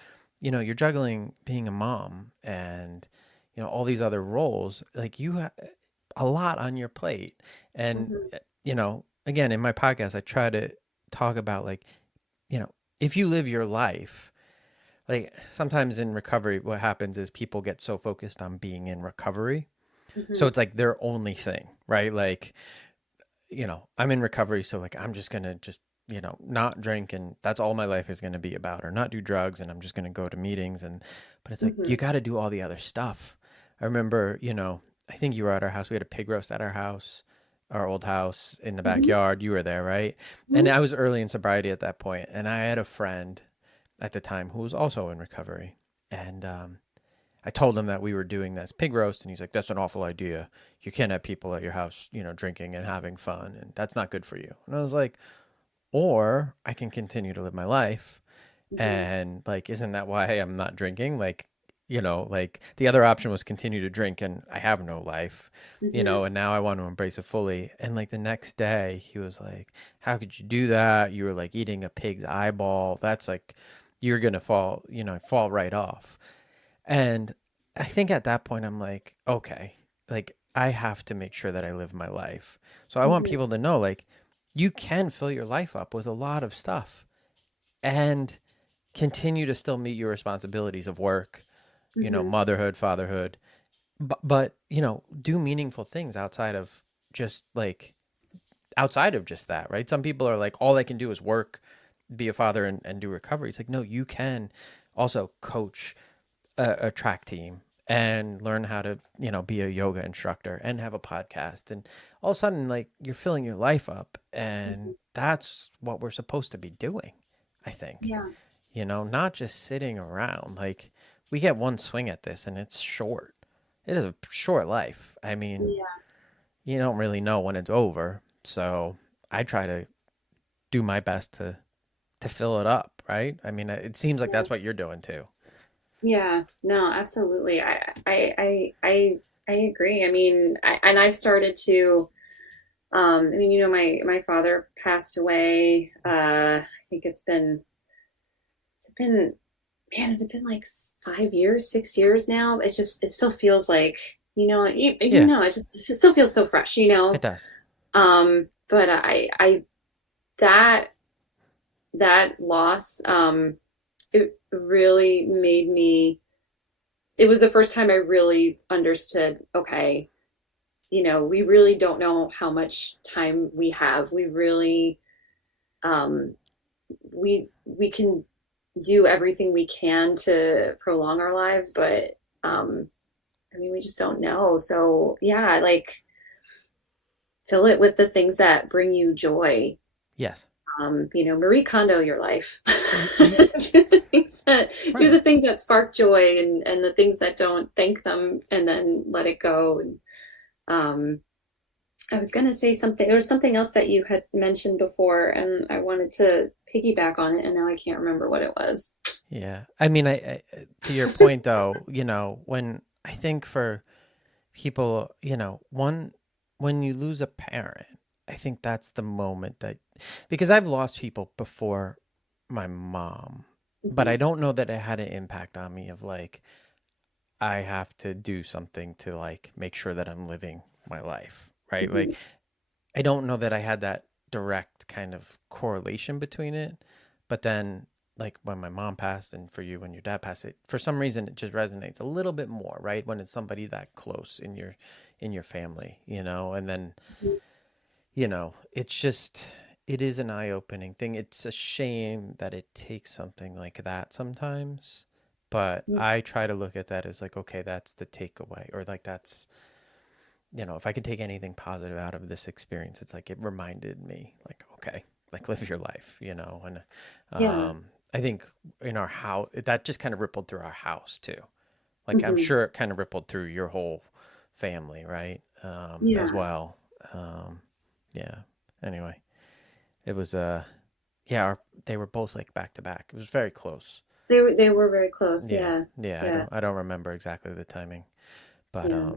you're juggling being a mom and all these other roles. Like you have a lot on your plate. And again, in my podcast I try to talk about like if you live your life, like sometimes in recovery what happens is people get so focused on being in recovery, so it's like their only thing, right? Like I'm in recovery, so like I'm just gonna not drink, and that's all my life is going to be about, or not do drugs, and I'm just going to go to meetings. But it's like, you got to do all the other stuff. I remember, I think you were at our house. We had a pig roast at our house, our old house in the backyard. You were there, right? And I was early in sobriety at that point. And I had a friend at the time who was also in recovery. And, I told him that we were doing this pig roast, and he's like, that's an awful idea. You can't have people at your house, drinking and having fun, and that's not good for you. And I was like, or I can continue to live my life. And like, isn't that why I'm not drinking? Like, like the other option was continue to drink and I have no life, and now I want to embrace it fully. And like the next day he was like, how could you do that? You were like eating a pig's eyeball. That's like, you're going to fall right off. And I think at that point I'm like, okay, like I have to make sure that I live my life. So I want people to know, like, you can fill your life up with a lot of stuff and continue to still meet your responsibilities of work, motherhood, fatherhood, but do meaningful things outside of just that, right? Some people are like, all I can do is work, be a father, and do recovery. It's like, no, you can also coach a track team and learn how to, be a yoga instructor and have a podcast. And all of a sudden, like, you're filling your life up. And that's what we're supposed to be doing, I think. Yeah. Not just sitting around. Like, we get one swing at this and it's short. It is a short life. I mean, you don't really know when it's over. So I try to do my best to fill it up, right? I mean, it seems like that's what you're doing too. Yeah, no, absolutely. I agree. I mean, and I've started to I mean, my father passed away. I think it's been, man, has it been like 5 years, 6 years now? It still feels like, Yeah, it still feels so fresh, it does. But that, that loss, it really made me, it was the first time I really understood, okay, we really don't know how much time we have. Um, we can do everything we can to prolong our lives, but I mean, we just don't know. So yeah, like fill it with the things that bring you joy. Yes. Marie Kondo your life. Y- y- Do right. the things that spark joy, and the things that don't, thank them, and then let it go. And um, I was going to say something. There was something else that you had mentioned before, and I wanted to piggyback on it, and now I can't remember what it was. Yeah. I mean, to your point though, when I think for people, when you lose a parent, I think that's the moment that, because I've lost people before my mom, but Hmm. I don't know that it had an impact on me of like, I have to do something to like make sure that I'm living my life, right? Hmm. Like, I don't know that I had that direct kind of correlation between it. But then, like when my mom passed, and for you when your dad passed, it for some reason it just resonates a little bit more, right? When it's somebody that close in your family, and then it's just it is an eye opening thing. It's a shame that it takes something like that sometimes. But I try to look at that as like, okay, that's the takeaway, or like that's if I could take anything positive out of this experience, it's like it reminded me, like, okay, like live your life, and Yeah. I think in our house, that just kind of rippled through our house too. Like, I'm Hmm. sure it kind of rippled through your whole family, right? As Yeah. well. Um, yeah. Anyway, it was, yeah, they were both like back to back. It was very close. They were very close. Yeah. Yeah. Yeah. Yeah. I don't remember exactly the timing. But Yeah.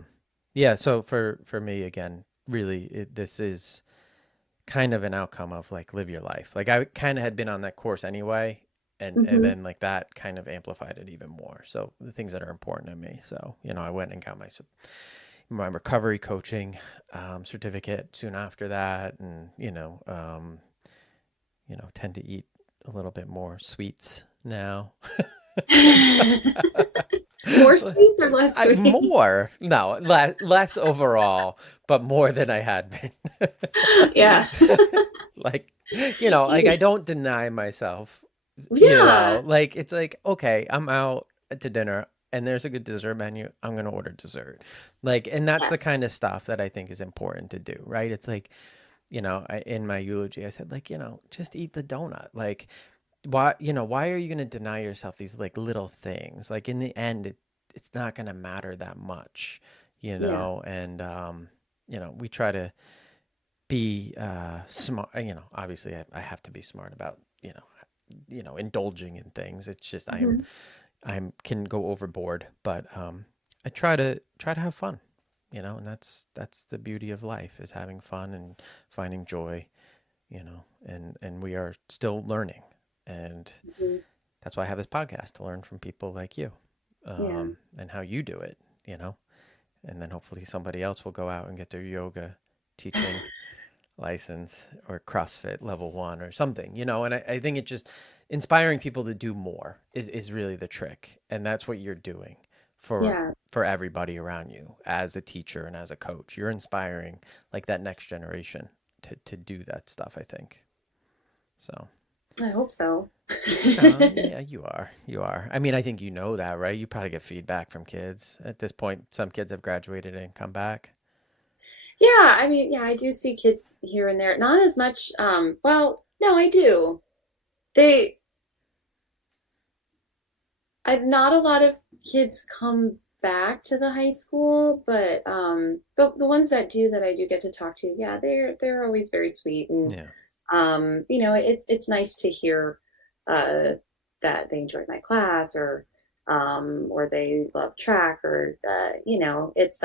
yeah. So for me again, really, this is kind of an outcome of like live your life. Like I kind of had been on that course anyway, and Hmm. then like that kind of amplified it even more. So the things that are important to me. So I went and got my recovery coaching certificate soon after that, and tend to eat a little bit more sweets now. More sweets or less sweet? More, no, less overall, but more than I had been. Yeah. Like, like I don't deny myself, Yeah. like it's like, okay, I'm out to dinner and there's a good dessert menu. I'm going to order dessert. Like, and that's the Yes. kind of stuff that I think is important to do, right? It's like, in my eulogy, I said, like, just eat the donut. Like, why are you going to deny yourself these like little things? Like in the end, it's not going to matter that much, Yeah. and we try to be smart. Obviously I have to be smart about, indulging in things. It's just Hmm. I'm can go overboard, but I try to have fun, and that's the beauty of life, is having fun and finding joy, and we are still learning. And Hmm. that's why I have this podcast, to learn from people like you, Yeah. and how you do it, and then hopefully somebody else will go out and get their yoga teaching license or CrossFit level 1 or something, and I think it just inspiring people to do more is really the trick. And that's what you're doing for Yeah. everybody around you as a teacher and as a coach. You're inspiring like that next generation to do that stuff, I think. So I hope so. yeah, you are. You are. I mean, I think that, right? You probably get feedback from kids. At this point, some kids have graduated and come back. Yeah, I mean, yeah, I do see kids here and there. Not as much. Well, no, I do. They, not a lot of kids come back to the high school, but the ones that do, that I do get to talk to, yeah, they're always very sweet. And Yeah. it's nice to hear uh that they enjoyed my class, or they love track, or it's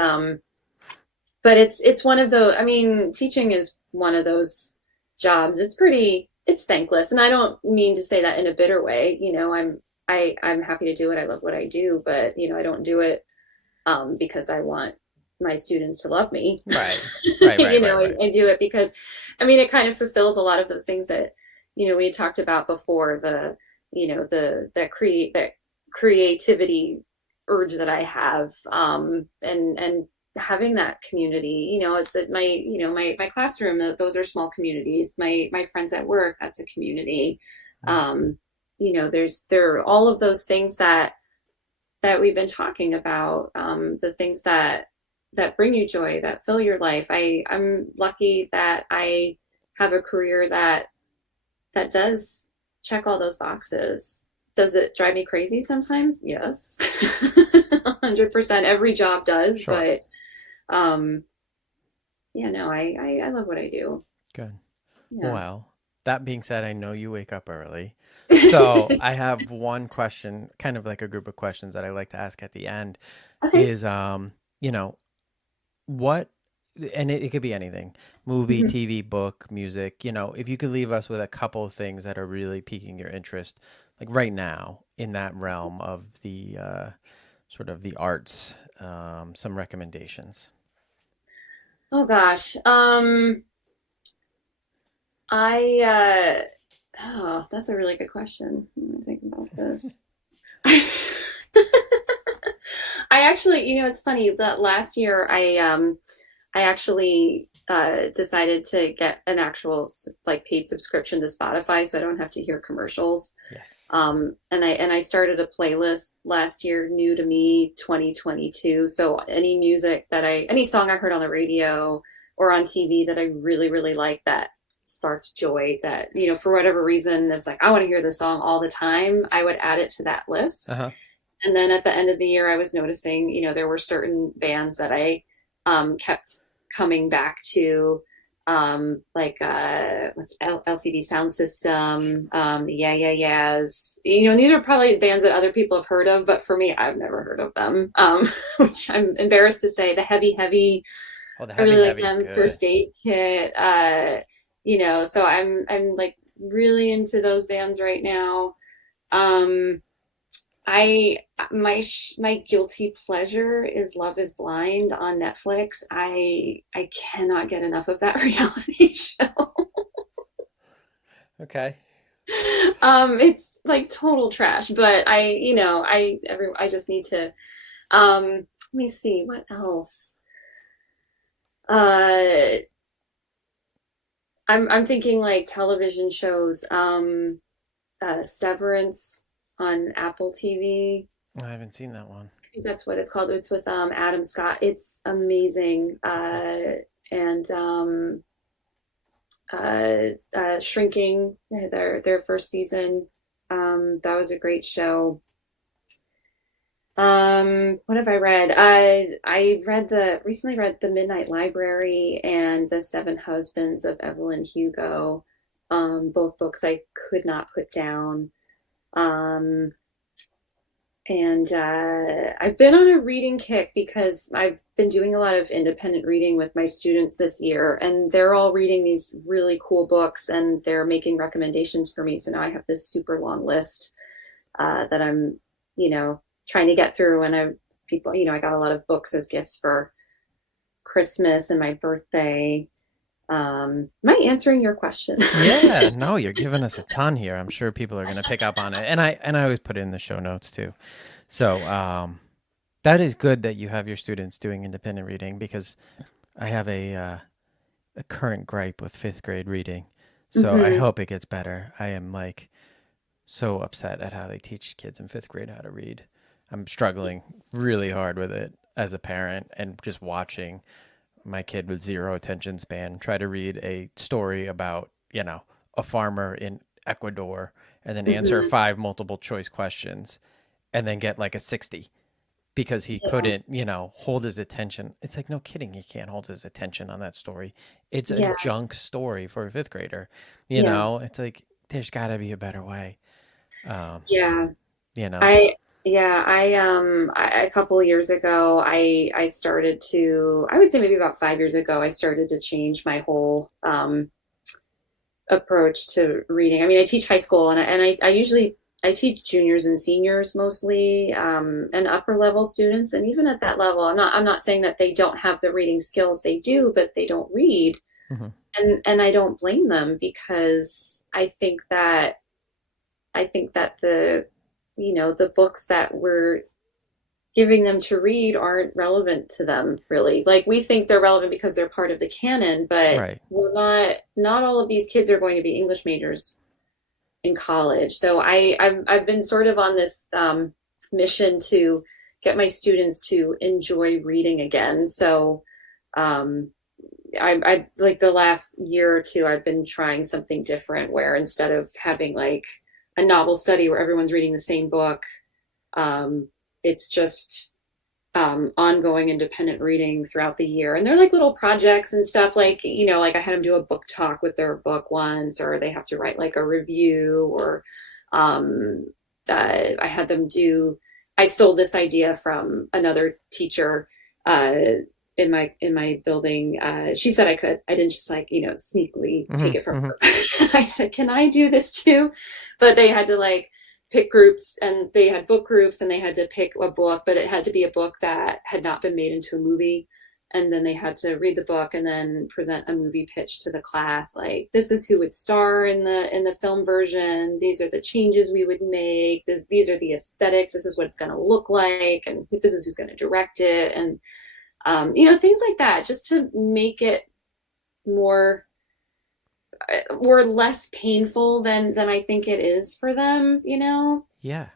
but it's one of those, I mean, teaching is one of those jobs. It's thankless. And I don't mean to say that in a bitter way. I'm happy to do it. I love what I do, but I don't do it because I want my students to love me. Right. Right, right, right, right. I do it because, I mean, it kind of fulfills a lot of those things that, we had talked about before, that creativity urge that I have, and having that community, it's at my classroom, those are small communities. My friends at work, that's a community. There are all of those things that we've been talking about, the things that bring you joy, that fill your life. I'm lucky that I have a career that does check all those boxes. Does it drive me crazy sometimes? Yes. 100%. Every job does, Sure. but yeah, no, I love what I do. Good. Yeah. Well, that being said, I know you wake up early. So I have one question, kind of like a group of questions that I like to ask at the end Okay. is, you know, what, and it could be anything, movie, Mhm. TV, book, music, if you could leave us with a couple of things that are really piquing your interest, like right now in that realm of the sort of the arts, some recommendations. Oh gosh. I oh, that's a really good question. Let me think about this. I actually, it's funny that last year I actually decided to get an actual like paid subscription to Spotify, so I don't have to hear commercials. Yes. And I started a playlist last year, new to me 2022. So any song I heard on the radio or on TV that I really, really liked, that sparked joy, that, for whatever reason, I was like, I want to hear this song all the time, I would add it to that list. Uh-huh. And then at the end of the year, I was noticing, there were certain bands that I kept coming back to, like what's LCD Sound System, the Yeah Yeah Yeahs. And these are probably bands that other people have heard of, but for me, I've never heard of them. Which I'm embarrassed to say. The Heavy Heavy, Oh, the I heavy really like heavy's them. good. First Aid Kit. So I'm like really into those bands right now. Um, I my guilty pleasure is Love Is Blind on Netflix. I cannot get enough of that reality show. Okay. It's like total trash, but I just need to let me see what else. Uh I'm thinking like television shows, Severance on Apple TV. I haven't seen that one. I think that's what it's called. It's with Adam Scott. It's amazing. And Shrinking, their first season. That was a great show. What have I read? I recently read The Midnight Library and The Seven Husbands of Evelyn Hugo. Both books I could not put down. Um, And I've been on a reading kick because I've been doing a lot of independent reading with my students this year, and they're all reading these really cool books and they're making recommendations for me. So now I have this super long list that I'm, trying to get through. And I got a lot of books as gifts for Christmas and my birthday. Am I answering your question? Yeah, no, you're giving us a ton here. I'm sure people are going to pick up on it. And I always put it in the show notes too. So, that is good that you have your students doing independent reading because I have a current gripe with fifth grade reading. So I Hmm. hope it gets better. I am like so upset at how they teach kids in fifth grade how to read. I'm struggling really hard with it as a parent and just watching my kid with zero attention span try to read a story about, a farmer in Ecuador and then answer Hmm. five multiple choice questions and then get like a 60 because he Yeah. couldn't, hold his attention. It's like, no kidding, he can't hold his attention on that story. It's a Yeah. junk story for a fifth grader. Yeah. It's like there's got to be a better way. Um, Yeah. so I Yeah, a couple of years ago I started to, I would say maybe about 5 years ago, I started to change my whole approach to reading. I mean, I teach high school, and I usually I teach juniors and seniors mostly, and upper level students. And even at that level, I'm not saying that they don't have the reading skills. They do, but they don't read. Hmm. And I don't blame them, because I think that the books that we're giving them to read aren't relevant to them, really. Like, we think they're relevant because they're part of the canon, but Right. we're not all of these kids are going to be English majors in college. So I've been sort of on this mission to get my students to enjoy reading again. So um, I like the last year or two, I've been trying something different, where instead of having like a novel study where everyone's reading the same book, it's just ongoing independent reading throughout the year. And they're like little projects and stuff, like, like I had them do a book talk with their book once, or they have to write like a review, or um, I had them do, I stole this idea from another teacher uh, in my building. She said I could. I didn't just like, sneakily Hmm. take it from Hmm. her. I said, can I do this too? But they had to like pick groups, and they had book groups, and they had to pick a book, but it had to be a book that had not been made into a movie. And then they had to read the book and then present a movie pitch to the class, like, this is who would star in the film version, these are the changes we would make, these are the aesthetics, this is what it's going to look like, and this is who's going to direct it. And things like that, just to make it more or less painful than I think it is for them. Yeah.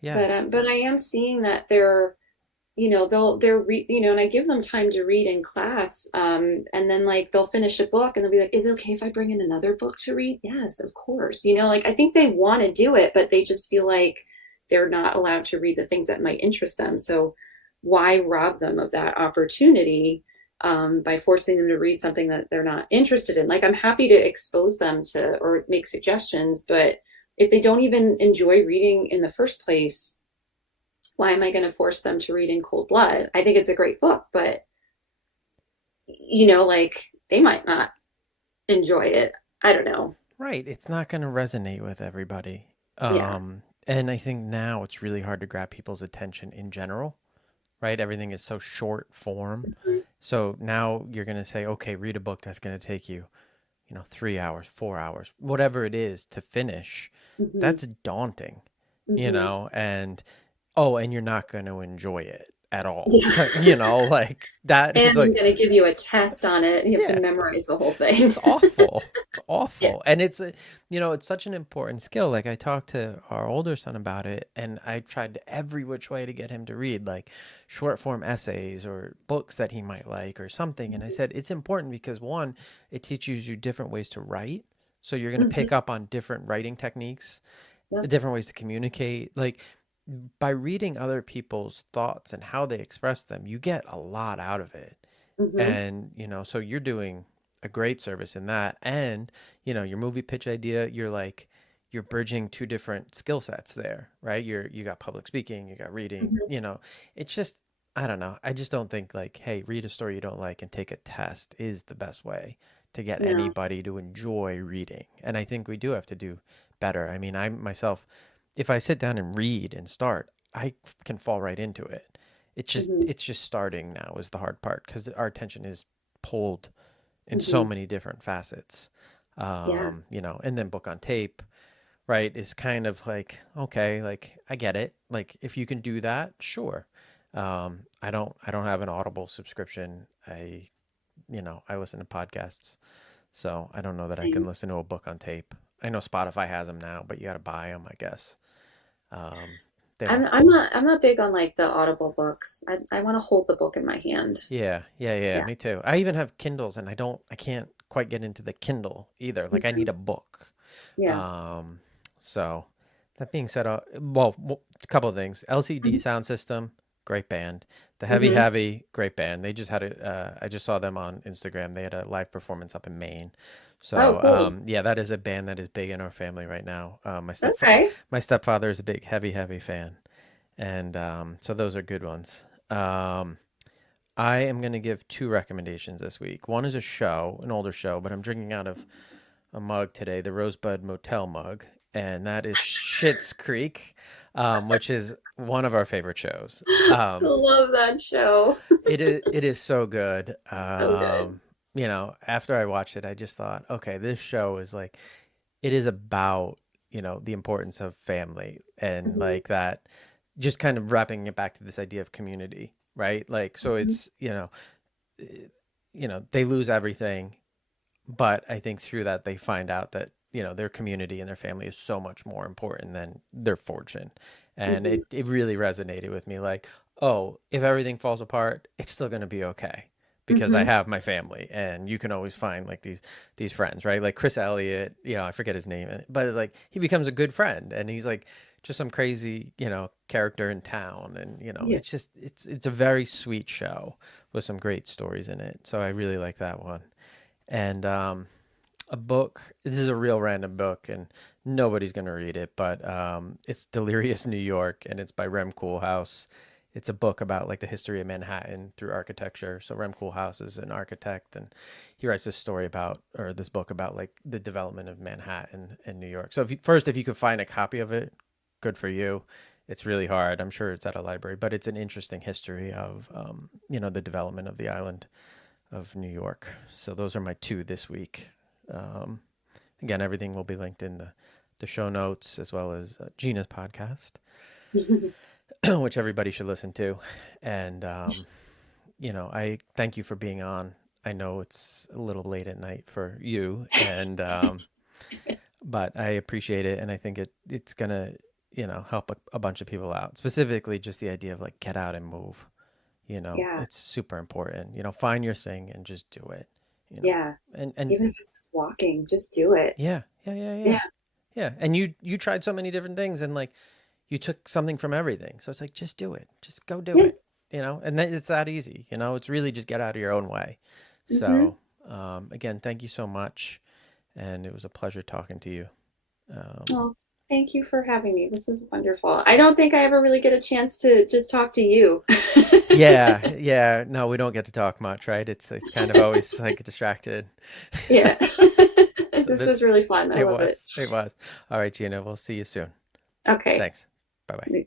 Yeah. But I am seeing that they're and I give them time to read in class, and then like they'll finish a book and they'll be like, is it okay if I bring in another book to read? Yes, of course. Like, I think they want to do it, but they just feel like they're not allowed to read the things that might interest them. So why rob them of that opportunity, by forcing them to read something that they're not interested in? Like, I'm happy to expose them to or make suggestions, but if they don't even enjoy reading in the first place, why am I going to force them to read In Cold Blood? I think it's a great book, but like, they might not enjoy it. I don't know. Right. It's not going to resonate with everybody. Yeah. And I think now it's really hard to grab people's attention in general, right? Everything is so short form. Mm-hmm. So now you're going to say, okay, read a book that's going to take you, 3 hours, 4 hours, whatever it is to finish. Mm-hmm. That's daunting, Mm-hmm. and oh, and you're not going to enjoy it at all. Yeah. Like that And is I'm like, going to give you a test on it, and you have to yeah, memorize the whole thing. it's awful. It's Yeah. awful. And it's such an important skill. Like I talked to our older son about it, and I tried every which way to get him to read like short form essays or books that he might like or something. And I said, it's important because one, it teaches you different ways to write. So you're going to Mm-hmm. pick up on different writing techniques, Yep. different ways to communicate. Like by reading other people's thoughts and how they express them, you get a lot out of it. Mm-hmm. And, so you're doing a great service in that. And, your movie pitch idea, you're bridging two different skill sets there, right? You got public speaking, you got reading, Mm-hmm. it's just, I don't know. I just don't think like, hey, read a story you don't like and take a test is the best way to get No. anybody to enjoy reading. And I think we do have to do better. I mean, I myself, if I sit down and read and start, I can fall right into it. Mm-hmm. It's just starting now is the hard part because our attention is pulled in so Mm-hmm. many different facets. Yeah. And then book on tape, right, is kind of like, okay, like I get it. Like if you can do that, sure. I don't have an Audible subscription. I listen to podcasts, so I don't know that I can Same. listen to a book on tape. I know Spotify has them now, but you got to buy them, I guess. Um, they don't. I'm not big on like the Audible books. I want to hold the book in my hand. Yeah, yeah, yeah. Yeah. Me too. I even have Kindles, and I can't quite get into the Kindle either. Like I Mm-hmm. need a book. Yeah. Um, so that being said, a couple of things. LCD Mm-hmm. Sound System, great band. The Heavy Mm-hmm. Heavy, great band. They just had it. I just saw them on Instagram. They had a live performance up in Maine. Oh, So cool. yeah, that is a band that is big in our family right now. Okay. My stepfather is a big Heavy Heavy fan, And so those are good ones. I am going to give two recommendations this week. One is a show, an older show, but I'm drinking out of a mug today, the Rosebud Motel mug, and that is Schitt's Creek, which is one of our favorite shows. I love that show. It is so good. So good. After I watched it, I just thought, okay, this show is like it is about, the importance of family and Mhm. like that, just kind of wrapping it back to this idea of community, right? Like, so Mhm. it's, they lose everything, but I think through that they find out that, their community and their family is so much more important than their fortune. And Mhm. it really resonated with me like, oh, if everything falls apart, it's still going to be okay because I Mhm. have my family and you can always find like these friends, right? Like Chris Elliott, I forget his name, but it's like he becomes a good friend and he's like just some crazy, character in town and Yeah. it's just it's a very sweet show with some great stories in it. So I really like that one. And a book. This is a real random book, and nobody's gonna read it, but it's Delirious New York, and it's by Rem Koolhaas. It's a book about like the history of Manhattan through architecture. So Rem Koolhaas is an architect, and he writes this story about, or this book about like the development of Manhattan and New York. So if you could find a copy of it, good for you. It's really hard. I'm sure it's at a library, but it's an interesting history of the development of the island of New York. So those are my two this week. Um, Again, everything will be linked in the show notes as well as Gina's podcast, which everybody should listen to. And, I thank you for being on. I know it's a little late at night for you, and but I appreciate it, and I think it's gonna help a bunch of people out. Specifically, just the idea of like get out and move. Yeah. It's super important. Find your thing and just do it. You know, Yeah. and Even if it's just walking, just do it. yeah, yeah, yeah, yeah, Yeah. yeah. And you tried so many different things, and like you took something from everything. So it's like just do it. Just go do Yeah. it. And then it's that easy. It's really just get out of your own way. Hmm. So again, thank you so much, and it was a pleasure talking to you. Um, Well, thank you for having me. This is wonderful. I don't think I ever really get a chance to just talk to you. yeah, yeah. No, we don't get to talk much, right? It's kind of always like distracted. Yeah. So This was this really fun. I it love it. was. It was. All right, Gina, we'll see you soon. Okay. Thanks. Bye bye.